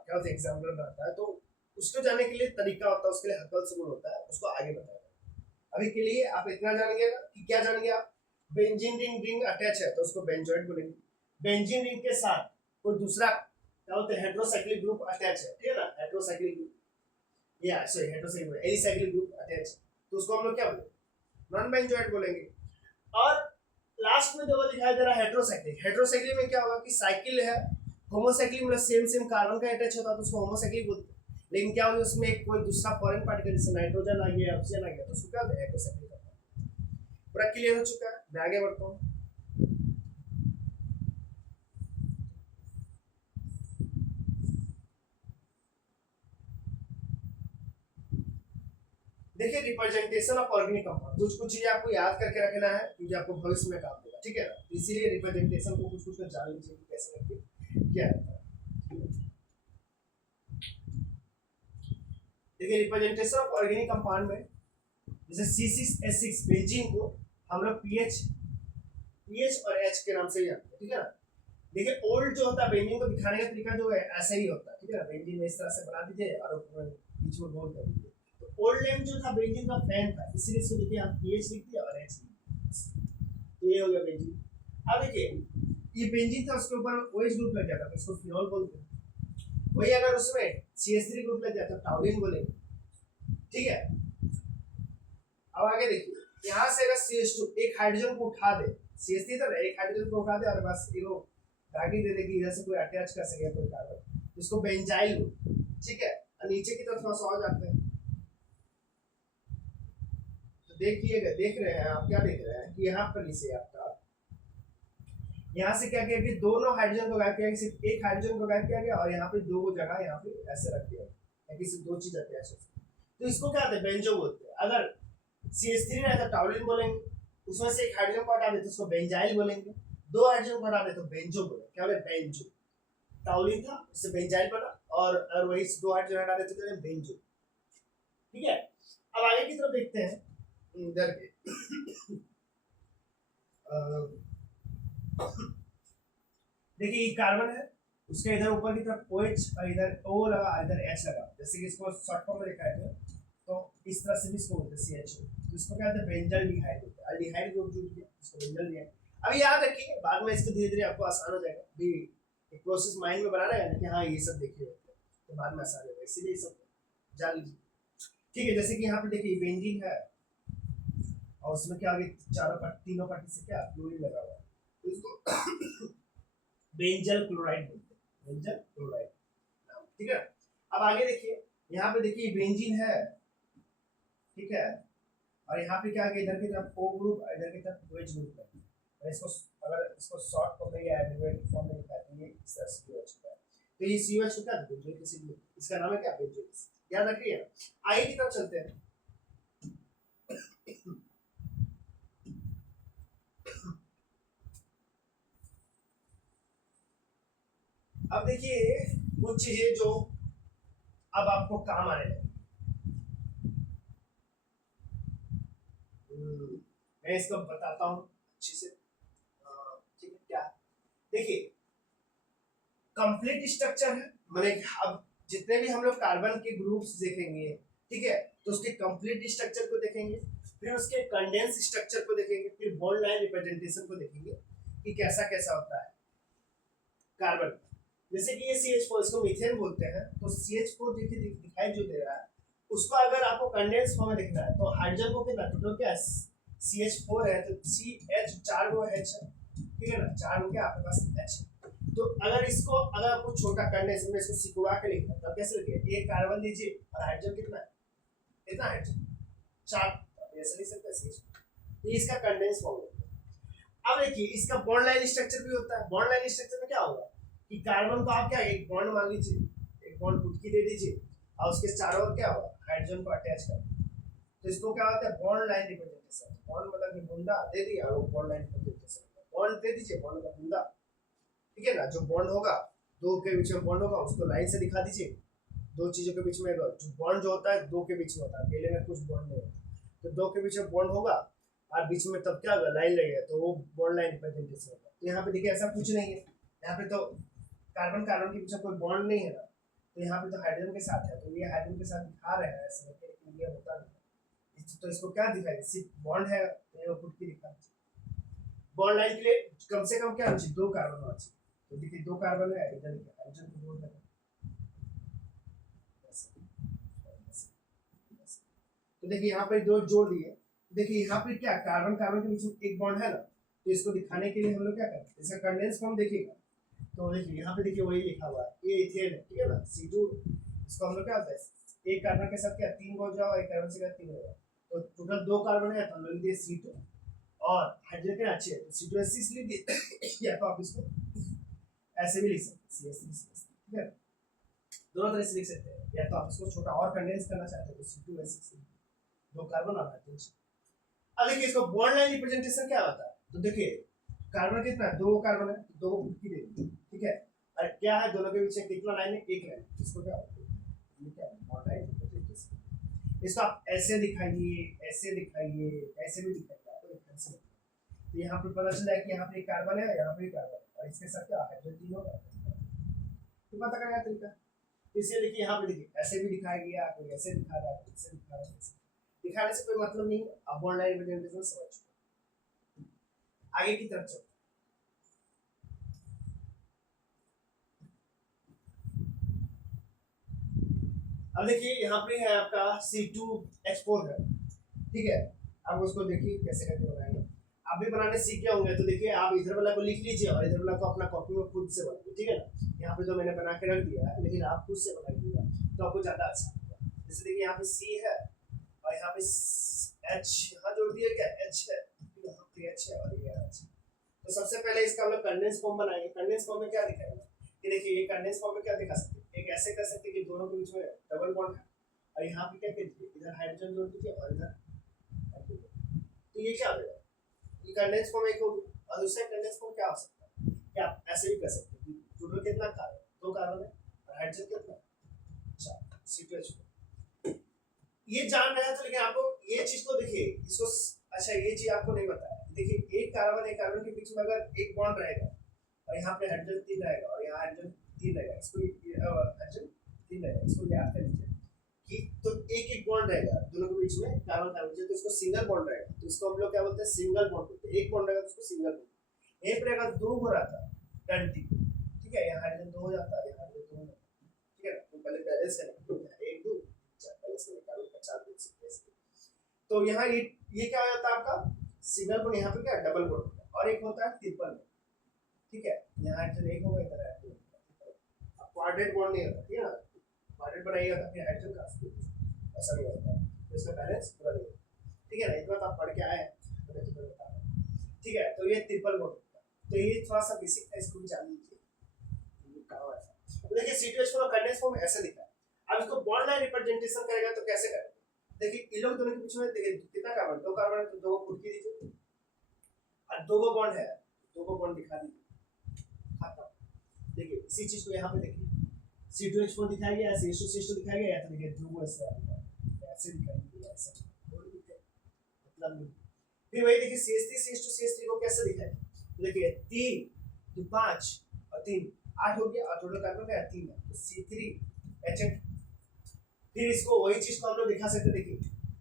क्या होता है एग्जाम्पल बनाता है, तो उसको जाने के लिए तरीका होता है, उसके लिए हकल से गुण होता है, उसको आगे बताएगा। अभी के लिए आप इतना जानेंगे कि क्या जानेंगे आप, बेंजीन रिंग अटैच है तो उसको बेंजॉइड बोलेंगे। बेंजीन रिंग के साथ कोई दूसरा क्या होता है, हेटेरोसाइक्लिक ग्रुप अटैच है, ठीक है ना, हेटेरोसाइक्लिक ग्रुप या sorry heterocyclic alicyclic group attach है, तो उसको हम लोग क्या बोलेंगे, नॉन बेंजॉइड बोलेंगे। और लास्ट में जो दिखाई दे रहा है हेटेरोसाइक्लिक, हेटेरोसाइक्लिक में क्या होगा कि साइकिल है, होमोसाइक्लिक में सेम कार्बन का अटैच होता है तो उसको होमोसाइक्लिक बोलते हैं, लेकिन क्या होगा उसमें एक कोई दूसरा फॉरेन पार्टिकल जैसे नाइट्रोजन आ गया, ऑक्सीजन आ गया, तो उसको क्या होता है, हेटेरोसाइक्लिक होता है। पूरा क्लियर हो चुका है, मैं आगे बढ़ता हूँ। देखिए रिप्रेजेंटेशन ऑफ ऑर्गेनिक कंपाउंड, कुछ कुछ चीजें आपको याद करके रखना है क्योंकि आपको भविष्य में काम देगा, ठीक है ना, इसीलिए रिप्रेजेंटेशन को कुछ कुछ जान लीजिए कि कैसे करके क्या होता है। देखिए रिप्रेजेंटेशन ऑफ ऑर्गेनिक कंपाउंड में जैसे C6H6 बेंजीन को हम लोग पीएच और एच के नाम से जानते हैं, ठीक है ना। देखिए ओल्ड जो होता है बेंजीन को दिखाने का तरीका जो है ऐसा ही होता है, ठीक है ना, बेंजीन इस तरह से बना दीजिए और बीच में गोल कर दीजिए। तो ओल्ड नेम जो था बेंजीन का फैन था, इसलिए इसको देखिए आप पीएच लिख दिया और एच लिख दिया, तो ये हो गया बेंजीन। अब देखिए ये बेंजीन था, उसके ऊपर OH ग्रुप लग जाता है तो इसको फिनोल बोलते हैं। वही अगर उसमें CH3 ग्रुप लग जाता है टाउलिन बोलेंगे, ठीक है। अब आगे देखिए यहाँ से अगर CH2 एक हाइड्रोजन को उठा दे, CH3 था ना, एक हाइड्रोजन को उठा दे और बस एगो दागी दे दे कि इधर से कोई अटैच कर सके कोई कार्बन, इसको बेंजाइल, ठीक है। और नीचे की तरफ थोड़ा सा और जाते हैं तो देखिएगा, देख रहे हैं आप, क्या देख रहे हैं कि यहाँ पर नीचे आपका यहाँ से क्या किया कि दोनों हाइड्रोजन को गायब किया, सिर्फ एक हाइड्रोजन को गायब किया गया और यहाँ पे दो जगह यहाँ पे ऐसे रख दिया ताकि सिर्फ दो चीज अटैच हो, तो इसको क्या कहते हैं, बेंजो बोलते हैं। अगर CH3 रहता टाउलिन बोलेंगे, उसमें से एक हाइड्रोजन को हटा दे तो उसको बेंजाइल बोलेंगे, दो हाइड्रोजन को हटा दे तो बेंजो बोलेंगे। क्या बोले, बेंजो, टाउलिन था उससे बेंजाइल बना और वही दो हाइड्रोजन हटा दे तो क्या बेंजो, ठीक है। अब आगे की तरफ देखते हैं इधर के देखिए ये कार्बन है, उसके इधर ऊपर की तरफ OH और इधर O लगा, इधर H लगा, जैसे कि इसको शॉर्ट फॉर्म में लिखा है तो इस तरह से भी इसको बोलते हैं CHO, तो इसको क्या कहते हैं, बेंजल डिहाइड होता है, अल्डिहाइड ग्रुप जुड़ गया इसको बेंजल डिहाइड। अब याद रखिए बाद में इसको धीरे धीरे आपको आसान हो जाएगा, भी एक प्रोसेस माइंड में बना रहेगा ना कि हाँ ये सब देखिए होते हैं तो बाद में आसान होगा, इसीलिए सब जान लीजिए, ठीक है। जैसे कि यहाँ पे देखिए बेंजीन है और उसमें क्या आगे तीनों पट्टी से क्या क्लोरीन लगा हुआ है, तो इसको बेंजल क्लोराइड बोलते हैं, बेंजल क्लोराइड, ठीक है। अब आगे देखिए यहाँ पे देखिए बेंजीन है, ठीक है, और यहाँ पे क्या इधर की तरफ O ग्रुप, इधर की तरफ OH ग्रुप है, और इसको अगर इसको शॉर्ट फॉर्म में या एब्रिविएटेड फॉर्म में लिखा है तो ये इस तरह से COH होता है, तो ये COH होता है बेंजोइक एसिड, इसका नाम है क्या, बेंजोइक एसिड, याद रखिए। आगे की तरफ चलते हैं। अब देखिए कुछ चीजें जो अब आपको काम आने लगे। मैं इसको बताता हूँ अच्छे से। ठीक है क्या, देखिए कंप्लीट स्ट्रक्चर है, मैंने अब जितने भी हम लोग कार्बन के ग्रुप्स देखेंगे, ठीक है, तो उसके कंप्लीट स्ट्रक्चर को देखेंगे, फिर उसके कंडेंस स्ट्रक्चर को देखेंगे, फिर बॉन्ड लाइन रिप्रेजेंटेशन को देखेंगे कि कैसा कैसा होता है कार्बन। जैसे कि ये CH4, इसको मीथेन बोलते हैं, तो CH4 देखिए दिखाई जो दे रहा है, उसको अगर आपको कंडेंस फॉर्म में दिखना है तो हाइड्रोजन को कितना टोटल क्या CH4 है, तो CH 4 गो H है, ठीक है ना, 4 गो क्या आपके पास H है। तो अगर इसको अगर आपको छोटा कंडेंस में इसको सिकुड़ा के लिखना है तो कैसे लिखिए, एक कार्बन लीजिए और हाइड्रोजन कितना है, कितना हाइड्रोजन 4, ऐसे लिख सकते हैं CH4। ये इसका कंडेंस फॉर्म है। अब देखिए इसका बॉन्ड लाइन स्ट्रक्चर भी होता है। बॉन्ड लाइन स्ट्रक्चर में क्या होगा कि कार्बन को आप क्या एक बॉन्ड मान लीजिए, एक बॉन्ड फुटकी दे दीजिए और उसके चारों ओर क्या होगा हाइड्रोजन को अटैच कर, तो इसको क्या होता है बॉन्ड लाइन रिप्रेजेंटेशन। बॉन्ड मतलब कि बूंदा दे दिया और वो बॉन्ड लाइन रिप्रेजेंटेशन, बॉन्ड दे दीजिए, बॉन्ड का बूंदा, ठीक है ना, जो बॉन्ड होगा दो के बीच में बॉन्ड होगा उसको लाइन से दिखा दीजिए। दो चीजों के बीच में जो बॉन्ड जो होता है दो के बीच में होता है, अकेले में कुछ बॉन्ड नहीं होता, तो दो के बीच में बॉन्ड होगा और बीच में तब क्या होगा लाइन लगेगा, तो वो बॉन्ड लाइन रिप्रेजेंटेशन होगा। तो यहाँ पे देखिए ऐसा कुछ नहीं है, यहाँ पे तो कार्बन कार्बन के बीच में कोई बॉन्ड नहीं है ना, तो यहाँ पे तो हाइड्रोजन के साथ है, तो ये हाइड्रोजन के साथ दिखा रहे हैं ऐसे, लेकिन ये होता नहीं। तो इसको क्या दिखाई सिर्फ बॉन्ड है, तो ये खुद की दिखा। बॉन्ड लाइन के लिए कम से कम क्या होना चाहिए, दो कार्बन होना चाहिए। तो देखिए दो कार्बन है, इधर हाइड्रोजन को जोड़ देना, तो देखिए यहाँ पे दो जोड़ दिए। देखिए यहाँ पे क्या कार्बन कार्बन के बीच में एक बॉन्ड है ना, तो इसको दिखाने के लिए हम लोग क्या करें, इसका कंडेंस फॉर्म देखिएगा, तो देखिए यहाँ पे देखिए वही लिखा हुआ है, ये इथेन है, ठीक है ना, C2, इसको हम लोग क्या होता है एक कार्बन के साथ क्या तीन हो जाओ, एक कार्बन से क्या तीन हो जाओ, तो टोटल दो कार्बन है तो हम लोग लिख दिए C2, और हाइड्रोजन के अच्छे है तो C2H6 लिख दिए, या तो आप इसको ऐसे भी लिख सकते हैं CH3, ठीक है, दोनों तरह से लिख सकते हैं, या तो आप इसको छोटा और कंडेंस करना चाहते हैं तो C2H6 दो कार्बन और हाइड्रोजन। अब देखिए इसको बॉन्ड लाइन रिप्रेजेंटेशन क्या होता है, तो देखिए कार्बन कितना है, दो कार्बन है, दो को फुटकी दे दी, ठीक है, और क्या है दोनों के बीच में कितना लाइन है, एक लाइन, इसको क्या ये क्या है बॉन्ड लाइन रिप्रेजेंटेशन। इसको आप ऐसे दिखाइए, ऐसे दिखाइए, ऐसे भी दिखाइए, आपको ऐसे दिखाइए, तो यहाँ पे पता चला है कि यहाँ पे एक कार्बन है, यहाँ पे एक कार्बन है, और इसके साथ क्या हाइड्रोजन तीन होगा, तो पता करने का तरीका। इसे देखिए यहाँ पे देखिए ऐसे भी दिखाया गया, कोई ऐसे दिखा रहा है, कोई ऐसे दिखा रहा है, दिखाने से कोई मतलब नहीं, अब बॉन्ड लाइन रिप्रेजेंटेशन समझ चुके, आगे की तरफ चलते। अब देखिए यहाँ पे है आपका C2H4 है, ठीक है, अब उसको देखिए कैसे करके बनाएंगे। आप भी बनाने सीख गए होंगे, तो देखिए आप इधर वाला को लिख लीजिए और इधर वाला को अपना कॉपी में खुद से बनाइए, ठीक है ना, यहाँ पे तो मैंने बना के रख दिया है, लेकिन आप खुद से बनाइएगा तो आपको ज्यादा अच्छा होगा। जैसे देखिए यहाँ पे C है और यहाँ पे H यहाँ जोड़ दिया क्या H है, यहाँ पे H है और ये H है। तो सबसे पहले इसका हम लोग कंडेंस फॉर्म बनाएंगे। कंडेंस फॉर्म में क्या दिखाएंगे कि देखिए ये कंडेंस फॉर्म में क्या दिखा सकते हैं, एक ऐसे कर सकते हैं कि दोनों के बीच में डबल बॉन्ड है और यहाँ पे क्या कीजिए इधर हाइड्रोजन जोड़ दीजिए और इधर हाइड्रोजन, तो ये क्या हो जाएगा, ये कंडेंस फॉर्म एक होगी। और दूसरा कंडेंस फॉर्म क्या हो सकता है कि आप ऐसे भी कर सकते हैं, टोटल कितना कार्बन, दो कार्बन है और हाइड्रोजन कितना, अच्छा C2H4, ये जान रहे हैं तो, लेकिन आपको ये चीज को देखिए इसको, अच्छा ये चीज आपको नहीं बताया, देखिए एक कार्बन के बीच में अगर एक बॉन्ड रहेगा और यहाँ पे हाइड्रोजन तीन रहेगा और यहाँ हाइड्रोजन तीन रहेगा, इसको हाइड्रोजन तीन रहेगा, इसको याद कर लीजिए कि तो एक एक बॉन्ड रहेगा दोनों के बीच में कार्बन कार्बन, तो इसको सिंगल बॉन्ड रहेगा, तो इसको हम लोग क्या बोलते हैं सिंगल बॉन्ड बोलते हैं, एक बॉन्ड रहेगा तो इसको सिंगल बॉन्ड। यहीं पर अगर दो हो रहा था डंटी, ठीक है, यहाँ हाइड्रोजन दो हो जाता है, यहाँ हाइड्रोजन दो हो जाता है, ठीक है ना, तो पहले बैलेंस करें एक दो चार, बैलेंस करें कार्बन का चार देख सकते हैं। तो यहाँ ये क्या हो जाता है आपका सिंगल बॉन्ड, यहाँ पे क्या डबल बॉन्ड होता है, और एक होता है ट्रिपल बॉन्ड, ठीक है, यहाँ हाइड्रोजन एक होगा इधर हाइड्रोजन, अब क्वाड्रेट बॉन्ड नहीं होता, ठीक है ना, क्वाड्रेट बनाइएगा तो फिर हाइड्रोजन का ऐसा नहीं होता, तो इसका बैलेंस पूरा नहीं होता, ठीक है ना, इतना तो आप पढ़ के आए हैं तो मैं तुम्हें बता रहा हूँ, ठीक है, तो ये ट्रिपल बॉन्ड होता है, तो ये थोड़ा सा बेसिक है, इसको भी जान लीजिए। तो देखिए C2H4 का कंडेंस फॉर्म ऐसे दिखा है। अब इसको बॉन्ड लाइन रिप्रेजेंटेशन करेगा तो कैसे करेगा, देखिए इन लोग दोनों के बीच में देखिए कितना कार्बन, दो कार्बन है तो दो को फुटकी दीजिए और दो को बॉन्ड है, दो को बॉन्ड दिखा दीजिए, खत्म। देखिए इसी चीज को यहाँ पे देखिए C2H4 दिखाया गया है, CH2CH2 दिखाया गया है, तो देखिए ध्रुव ऐसे आएगा, ऐसे दिखाई दिया ऐसे, मतलब नहीं। फिर वही देखिए CH3CH2CH3 को कैसे दिखाएं, तो देखिए 3 2 5 और 3 8 हो गया, और टोटल कार्बन का 3 है, तो C3H8। फिर इसको वही चीज को हम लोग दिखा सकते हैं, देखिए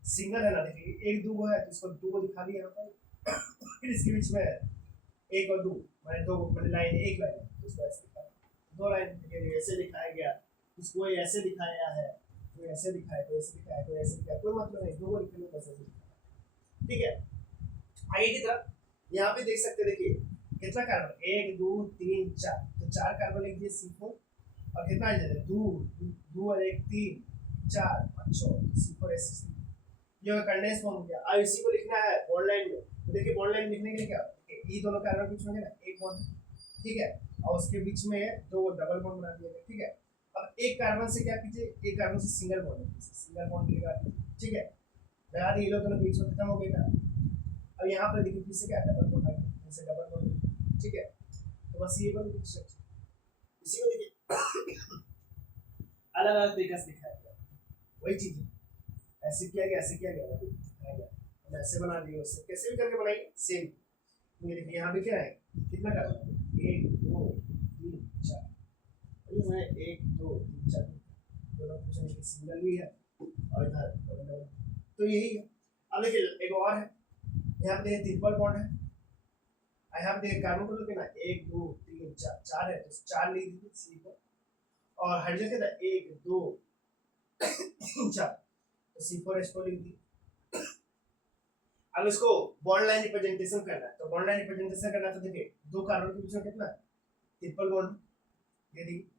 सिंगल है ना, देखिए एक दो है तो इसको दो को दिखा दिया यहाँ पर। फिर इसके बीच में एक और दो, मैंने दो मैंने लाइन एक लाइन है, तो इसको ऐसे दिखा दो लाइन, देखिए ऐसे दिखाया गया, इसको ऐसे दिखाया है, कोई ऐसे दिखाया, कोई ऐसे दिखाया, कोई ऐसे दिखाया, कोई मतलब नहीं, दो को लिखने में कैसे दिखाया। ठीक है, आगे की तरफ यहाँ पे देख सकते हैं, देखिए कितना कार्बन, 1 2 3 4, तो 4 कार्बन लिख दिए C4, और कितना आ जाता है 2 2 और 1 3 4 5 C4H6, ये कंडेंस फॉर्म हो गया। अब इसी को लिखना है बॉन्ड लाइन में, तो देखिए बॉन्ड लाइन लिखने के लिए क्या, ये दोनों कार्बन के बीच में है ना एक बॉन्ड, ठीक है, और उसके बीच में दो डबल बॉन्ड बना दिया गया, ठीक है। अब एक कार्बन से क्या कीजिए, एक कार्बन से सिंगल बॉन्ड लगा दीजिए, ठीक है, लगा दिए, ये लोग दोनों बीच में खत्म हो गया। अब यहाँ पर देखिए फिर से क्या डबल बॉन्ड आ गया, जैसे डबल बॉन्ड, ठीक है, तो बस ये वाली स्ट्रक्चर इसी को देखिए अलग अलग तरीके से दिखाया गया, वही चीज है, ऐसे किया गया, ऐसे किया गया, दिखाया गया, हम ऐसे बना दिए, उससे कैसे भी करके बनाएंगे सेम। ये देखिए यहाँ पे क्या है, कितना कार्बन, 1 2 3 4, ये है 1 2 3 4, दोनों कुछ सिंगल भी है और इधर डबल, तो यही है। अब देखिए एक और है, यहाँ पे देखिए ट्रिपल बॉन्ड है, यहाँ पे देखिए कार्बन को कितना 1 2 3 4 4 है, तो 4 लिख दीजिए सी को, और हाइड्रोजन कितना 1 2 3 4, तो C4H4 लिख दी। अब इसको बॉन्ड लाइन रिप्रेजेंटेशन करना है, तो बॉन्ड लाइन रिप्रेजेंटेशन करना है, तो देखिए दो कार्बन के बीच में कितना है ट्रिपल बॉन्ड, ये देखिए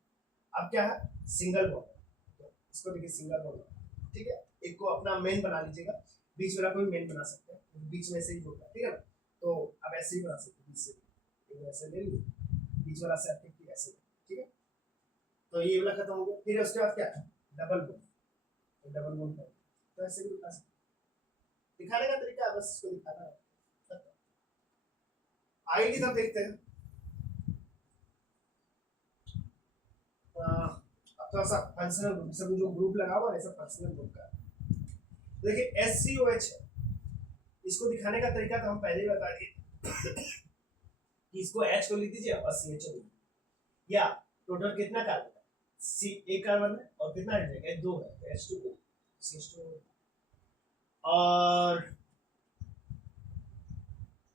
अब क्या है सिंगल बॉन्ड, तो इसको देखिए सिंगल बॉन्ड, ठीक है, एक को अपना मेन बना लीजिएगा, बीच वाला कोई मेन बना सकते हैं, तो बीच में से ही होगा, ठीक है ना, तो अब ऐसे ही बना सकते हैं, बीच से एक ऐसे ले लीजिए, बीच वाला से आपके ऐसे, ठीक है, तो ये वाला खत्म हो गया। फिर उसके बाद क्या है डबल बॉन्ड, तो डबल बॉन्ड है, तो ऐसे भी दिखा सकते, दिखाने का तरीका है, बस इसको दिखाना है। आगे की तरफ देखते हैं, अब थोड़ा सा फंक्शनल ग्रुप, सब जो ग्रुप लगा हुआ है सब फंक्शनल ग्रुप का, देखिए SCOH है, इसको दिखाने का तरीका तो हम पहले ही बता दिए कि इसको H को लिख दीजिए और CH को लिख दीजिए, या टोटल कितना कार्बन है, C एक कार्बन है और कितना हाइड्रोजन, दो है, तो H2O CH2, और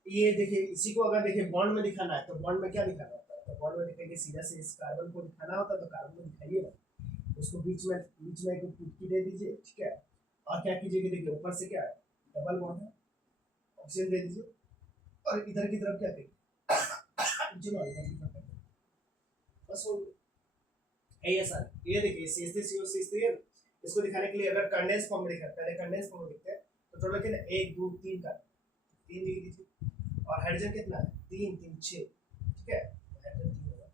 ये देखिए इसी को अगर देखिए बॉन्ड में दिखाना है, तो बॉन्ड में क्या दिखाना होता है, तो बॉन्ड में दिखाइए सीधा से इस कार्बन को दिखाना होता है, तो कार्बन को दिखाइए ना, उसको बीच में एक पुटकी दे दीजिए, ठीक है, और क्या कीजिए कि देखिए ऊपर से क्या है डबल बॉन्ड है, ऑक्सीजन दे दीजिए, और इधर की तरफ क्या करिए बस हो गया। ये देखिए CH3COCH3 है, इसको दिखाने के लिए अगर कंडेंस फॉर्म में दिखा, पहले कंडेंस फॉर्म में दिखते हैं, तो टोटल कितना 1 2 3 का 3 लिख दीजिए, और हाइड्रोजन कितना है 3 3 6, ठीक है, हाइड्रोजन 3 होगा,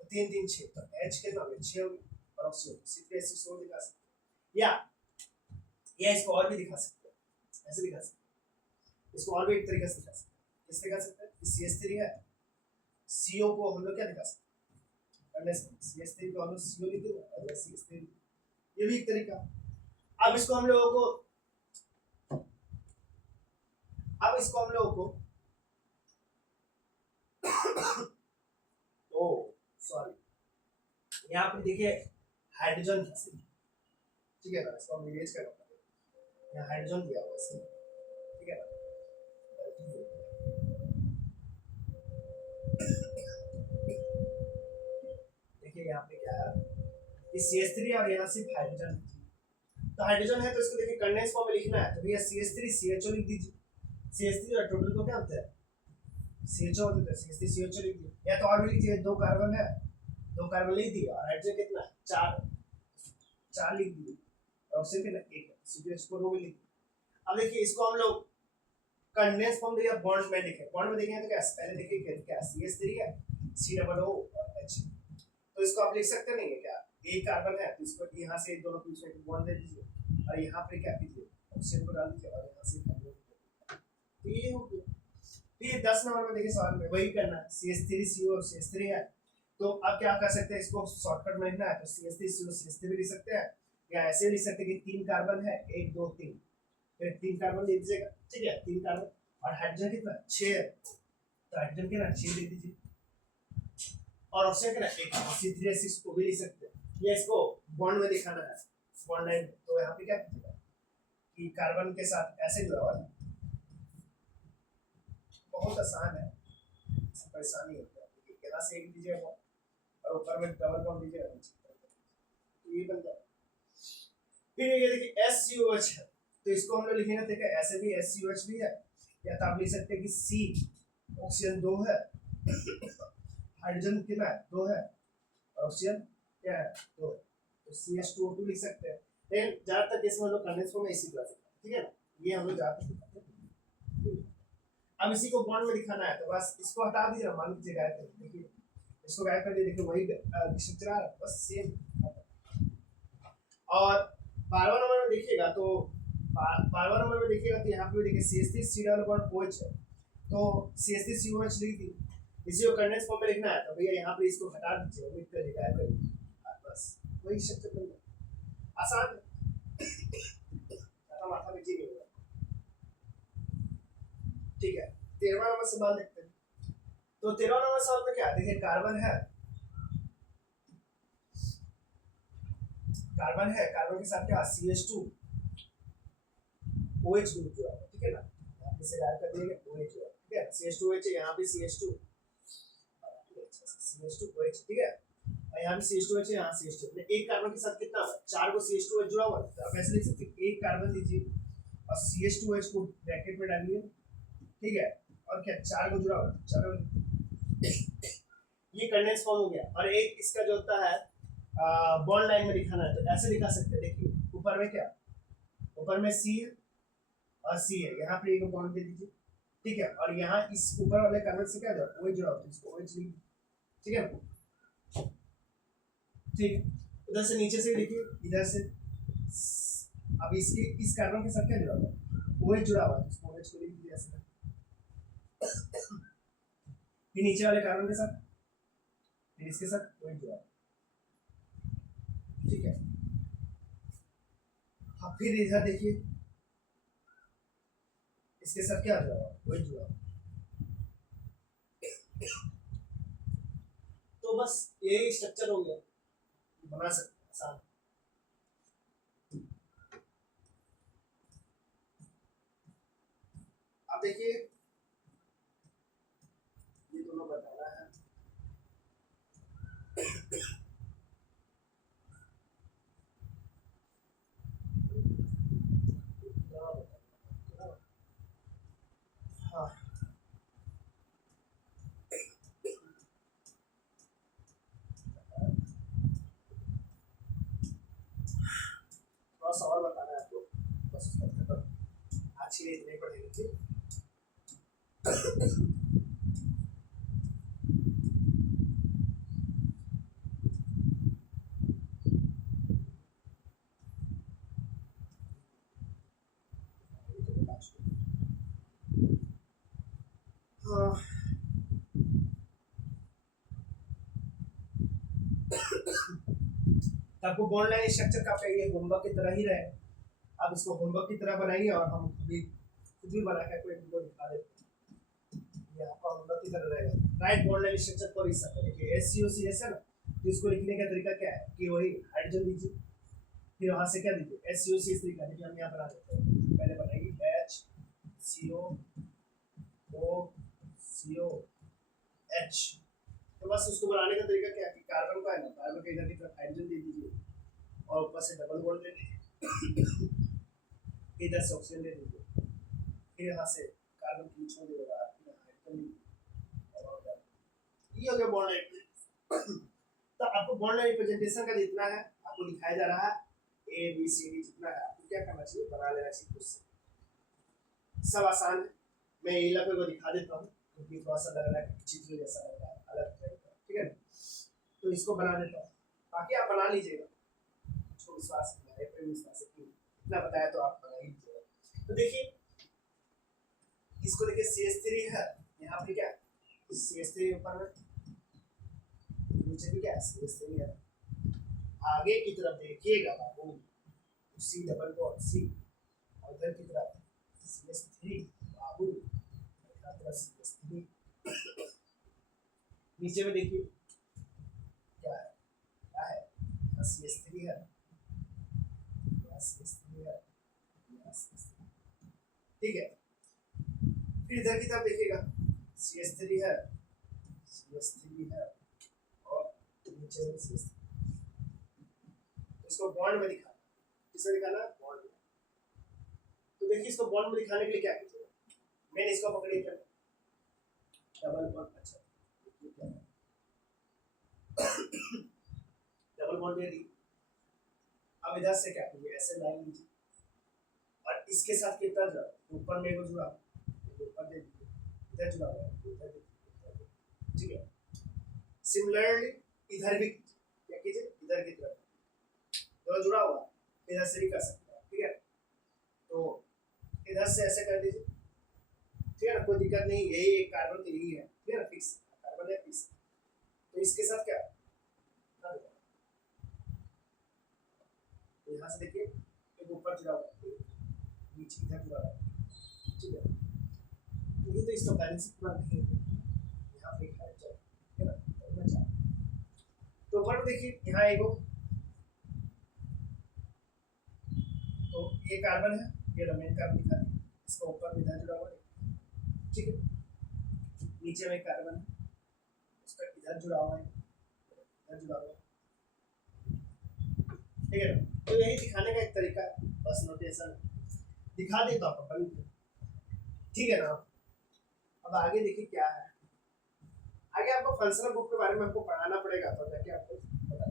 तो 3 3 6, तो H कितना होगा 6 होगा, और ऑक्सीजन C3H6 दिखा सकते हैं, या इसको और भी दिखा सकते हैं, ऐसे दिखा सकते हैं, इसको और भी एक तरीके से दिखा सकते हैं, किस दिखा सकते हैं, CH3 है, CO को हम लोग क्या दिखा सकते हैं, CH3 को हम लोग CO लिख देंगे, और CH3, ये भी एक तरीका। अब इसको हम लोगों को ओ सॉरी, यहाँ पे देखिए हाइड्रोजन, ठीक है ना, इसको हम इरेज कर लेते हैं, यहाँ हाइड्रोजन दिया हुआ है, ठीक है ना, देखिए यहाँ पे क्या है कि CH3 और यहाँ सिर्फ हाइड्रोजन, तो हाइड्रोजन है तो इसको देखिए कंडेंस फॉर्म में लिखना है, तो भैया CH3 CHO लिख दीजिए, CH3 और टोटल को क्या होता है CHO होता है, CH3 CHO लिख दीजिए, या तो और भी लिखिए, दो कार्बन है, दो कार्बन लिख दिए, और हाइड्रोजन कितना 4 लिख दिए, और ऑक्सीजन कितना 1 है, CH4 वो भी लिख दिए। अब देखिए इसको हम लोग कंडेंस फॉर्म दिया, बॉन्ड में लिखे, बॉन्ड में देखेंगे तो क्या पहले देखिए क्या CH3 है, C डबल O और H, तो इसको आप लिख सकते नहीं है क्या, एक कार्बन है तो इसको यहाँ से दोनों बीच में बॉन्ड दे दीजिए, और यहाँ पे क्या कीजिए ऑक्सीजन को डाल दीजिए, और यहाँ से तो ये हो गया। तो ये 10 नंबर में देखिए सवाल में वही करना है, CH3CO और CH3 है, तो अब क्या कर सकते हैं, इसको शॉर्टकट में लिखना है तो CH3 भी लिख सकते हैं, या ऐसे लिख सकते हैं कि 3 कार्बन है, 1 2 3, फिर 3 कार्बन दे दीजिएगा, ठीक है 3 कार्बन, और हाइड्रोजन कितना 6 है, तो हाइड्रोजन के ना 6 दे दीजिए, और ऑप्शन के ना एक C3H6 को भी लिख सकते हैं, ये इसको बॉन्ड में दिखाना है, बॉन्ड लाइन, तो यहाँ पे क्या कीजिएगा कि कार्बन के साथ ऐसे जुड़ा हुआ है, बहुत आसान है, परेशानी होती है, यहाँ से एक दीजिएगा और ऊपर में डबल बॉन्ड दीजिएगा, तो ये बन जाए। फिर ये देखिए SCOH है, तो इसको हम लोग लिखेंगे, देखिए ऐसे भी SCOH भी है, या तो आप लिख सकते हैं कि C ऑक्सीजन 2 है, हाइड्रोजन कितना है 2 है, ऑक्सीजन क्या है 2 है, तो CH2O2 लिख सकते हैं। लेकिन ज्यादातर केस में हम लोग कंडेंस फॉर्म में इसी तरह से, ठीक है ना, ये हम लोग ज्यादातर दिखाते हैं। अब इसी को बॉन्ड में दिखाना है, तो बस इसको हटा दीजिए, मान लीजिए गायब कर दीजिए, देखिए इसको गायब कर दीजिए, देखिए वही स्ट्रक्चर आ रहा है, बस सेम। और बारहवां नंबर में देखिएगा तो बारहवां नंबर में देखिएगा तो यहाँ पे देखिए CH3 है, तो CH3COH लिख दी, इसी को कंडेंस फॉर्म में लिखना है, तो भैया यहाँ पे इसको हटा दीजिए, लिख कर गायब कर दीजिए, बस वही स्ट्रक्चर बन गया, आसान है, ज्यादा माथा पीछी नहीं होगा। ठीक है, 13वां नंबर सवाल देखते हैं। तो 13वां नंबर सवाल में क्या है, देखिए कार्बन है, कार्बन के साथ क्या CH2 OH ग्रुप जुड़ा है, ठीक है ना, यहाँ पे से ऐड कर दिए OH जुड़ा, ठीक है, CH2 OH यहाँ पे CH2 OH, ठीक है, और यहाँ पे CH2 OH यहाँ CH2, एक कार्बन के साथ कितना है 4 को CH2 OH जुड़ा हुआ है, तो आप ऐसे लिख सकते हैं एक कार्बन लीजिए और CH2 OH को ब्रैकेट में डालिए, ठीक है, और क्या 4 को जुड़ा हुआ है, चलो ये कंडेंस फॉर्म हो गया। और एक इसका जो होता है बॉन्ड लाइन में दिखाना है, तो ऐसे दिखा सकते हैं, देखिए ऊपर में क्या, ऊपर में C है और C है, यहाँ पे एक बॉन्ड दे दीजिए, ठीक है, और यहाँ इस ऊपर वाले कार्बन से क्या जुड़ा OH जुड़ा होता है, इसको OH लिख, ठीक है, ठीक है, उधर से नीचे से देखिए, इधर से अब इसके इस कार्बन के साथ क्या जुड़ा हुआ है OH जुड़ा हुआ है, इसको OH को लिख दिया ऐसे, फिर नीचे वाले कार्बन के साथ, फिर इसके साथ OH जुड़ा, ठीक है, हाँ फिर इधर देखिए इसके साथ क्या जुड़ा हुआ OH जुड़ा, तो बस यही स्ट्रक्चर हो गया, बना सकते आसान। अब देखिए ये दोनों बताना है, हाँ थोड़ा सा और बताना है आपको, बस आज के लिए इतने पढ़ेंगे, ठीक। हाँ आपको बॉन्ड लाइन स्ट्रक्चर का ये होमवर्क की तरह ही रहे, आप इसको होमवर्क की तरह बनाइए, और हम भी खुद भी बना के कोई वीडियो दिखा देते हैं, ये आपका होमवर्क की तरह रहेगा। राइट बॉन्ड लाइन स्ट्रक्चर को इस तरह देखिए SCOCS है ना, तो इसको लिखने का तरीका क्या है कि वही हाइड्रोजन दीजिए, फिर वहां से क्या दीजिए SCOCS तरीका, देखिए हम यहाँ बना देते हैं, पहले बनाएगी HCOOCOH, तो बस उसको बनाने का तरीका क्या है कि कार्बन का है ना, कार्बन के इधर की तरफ हाइड्रोजन दे दीजिए और ऊपर से डबल बॉन्ड दे दीजिए, इधर से ऑक्सीजन दे दीजिए, फिर यहाँ से कार्बन की छोड़ देगा, फिर हाइड्रोजन ये हो गया बॉन्ड लाइन। तो आपको बॉन्ड लाइन रिप्रेजेंटेशन का जितना है आपको दिखाया जा रहा है, ABCD जितना है आपको क्या करना चाहिए, बना लेना चाहिए खुद से, सब आसान है। मैं ये लग को दिखा देता हूँ क्योंकि थोड़ा सा लग रहा है चित्र जैसा लग रहा है, अलग तरीका, ठीक है, तो इसको बना देता हूँ, बाकी आप बना लीजिएगा, मुझको विश्वास है, विश्वास है, इतना बताया तो आप बना ही लीजिएगा। तो देखिए इसको देखिए CH3 है, यहाँ पे क्या CH3 ऊपर में नीचे भी क्या CH3 है। आगे की तरफ देखिएगा बाबू, C डबल बॉन्ड C, और इधर की तरफ CH3 बाबू, CH3 नीचे में देखिए क्या है, क्या है, CH3 है, CH3 है, ठीक है। फिर इधर की तरफ देखिएगा CH3 है, CH3 है, और नीचे में CH3। इसको बॉन्ड में दिखाना, किसमें दिखाना, बॉन्ड में। तो देखिए इसको बॉन्ड में दिखाने के लिए क्या कीजिएगा, मैंने इसको पकड़िए क्या, डबल बॉन्ड, अच्छा डबल बॉन्ड दे दी। अब इधर से क्या कीजिए, ऐसे लाइन लीजिए और इसके साथ कितना जुड़ा, ऊपर में जुड़ा, ऊपर दे दीजिए, इधर जुड़ा हुआ है, इधर दे दीजिए, ठीक है। सिमिलरली इधर भी क्या कीजिए, इधर की तरफ दोनों जुड़ा हुआ, इधर से भी कर सकते हैं, ठीक है। तो इधर से ऐसे कर दीजिए, ठीक है ना, कोई दिक्कत नहीं, यही एक कार्बन तो यही है, ठीक है ना, फिक्स कार्बन है फिक्स। तो इसके साथ क्या, तो यहाँ से देखिए एक ऊपर जुड़ा हुआ है, नीचे इधर जुड़ा हुआ है, ठीक है। तो ये तो इसका बैलेंस पूरा नहीं है, यहाँ पे है, ठीक है ना। तो ऊपर में देखिए यहाँ एक, तो ये कार्बन है, ये मेन कार्बन दिखा दिया, इसका ऊपर में इधर जुड़ा हुआ है, ठीक है। नीचे में कार्बन है, उसका इधर जुड़ा हुआ है, इधर जुड़ा हुआ है, ठीक है। तो यही दिखाने का एक तरीका है, बस नोटेशन दिखा दे तो आपको बन, ठीक है ना। अब आगे देखिए क्या है, आगे आपको फंक्शनल ग्रुप के बारे में आपको पढ़ाना पड़ेगा, तो जाके आपको बता।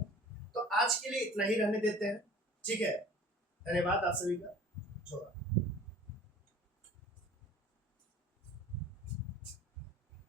तो आज के लिए इतना ही रहने देते हैं, ठीक है। धन्यवाद आप सभी का, छोड़ा।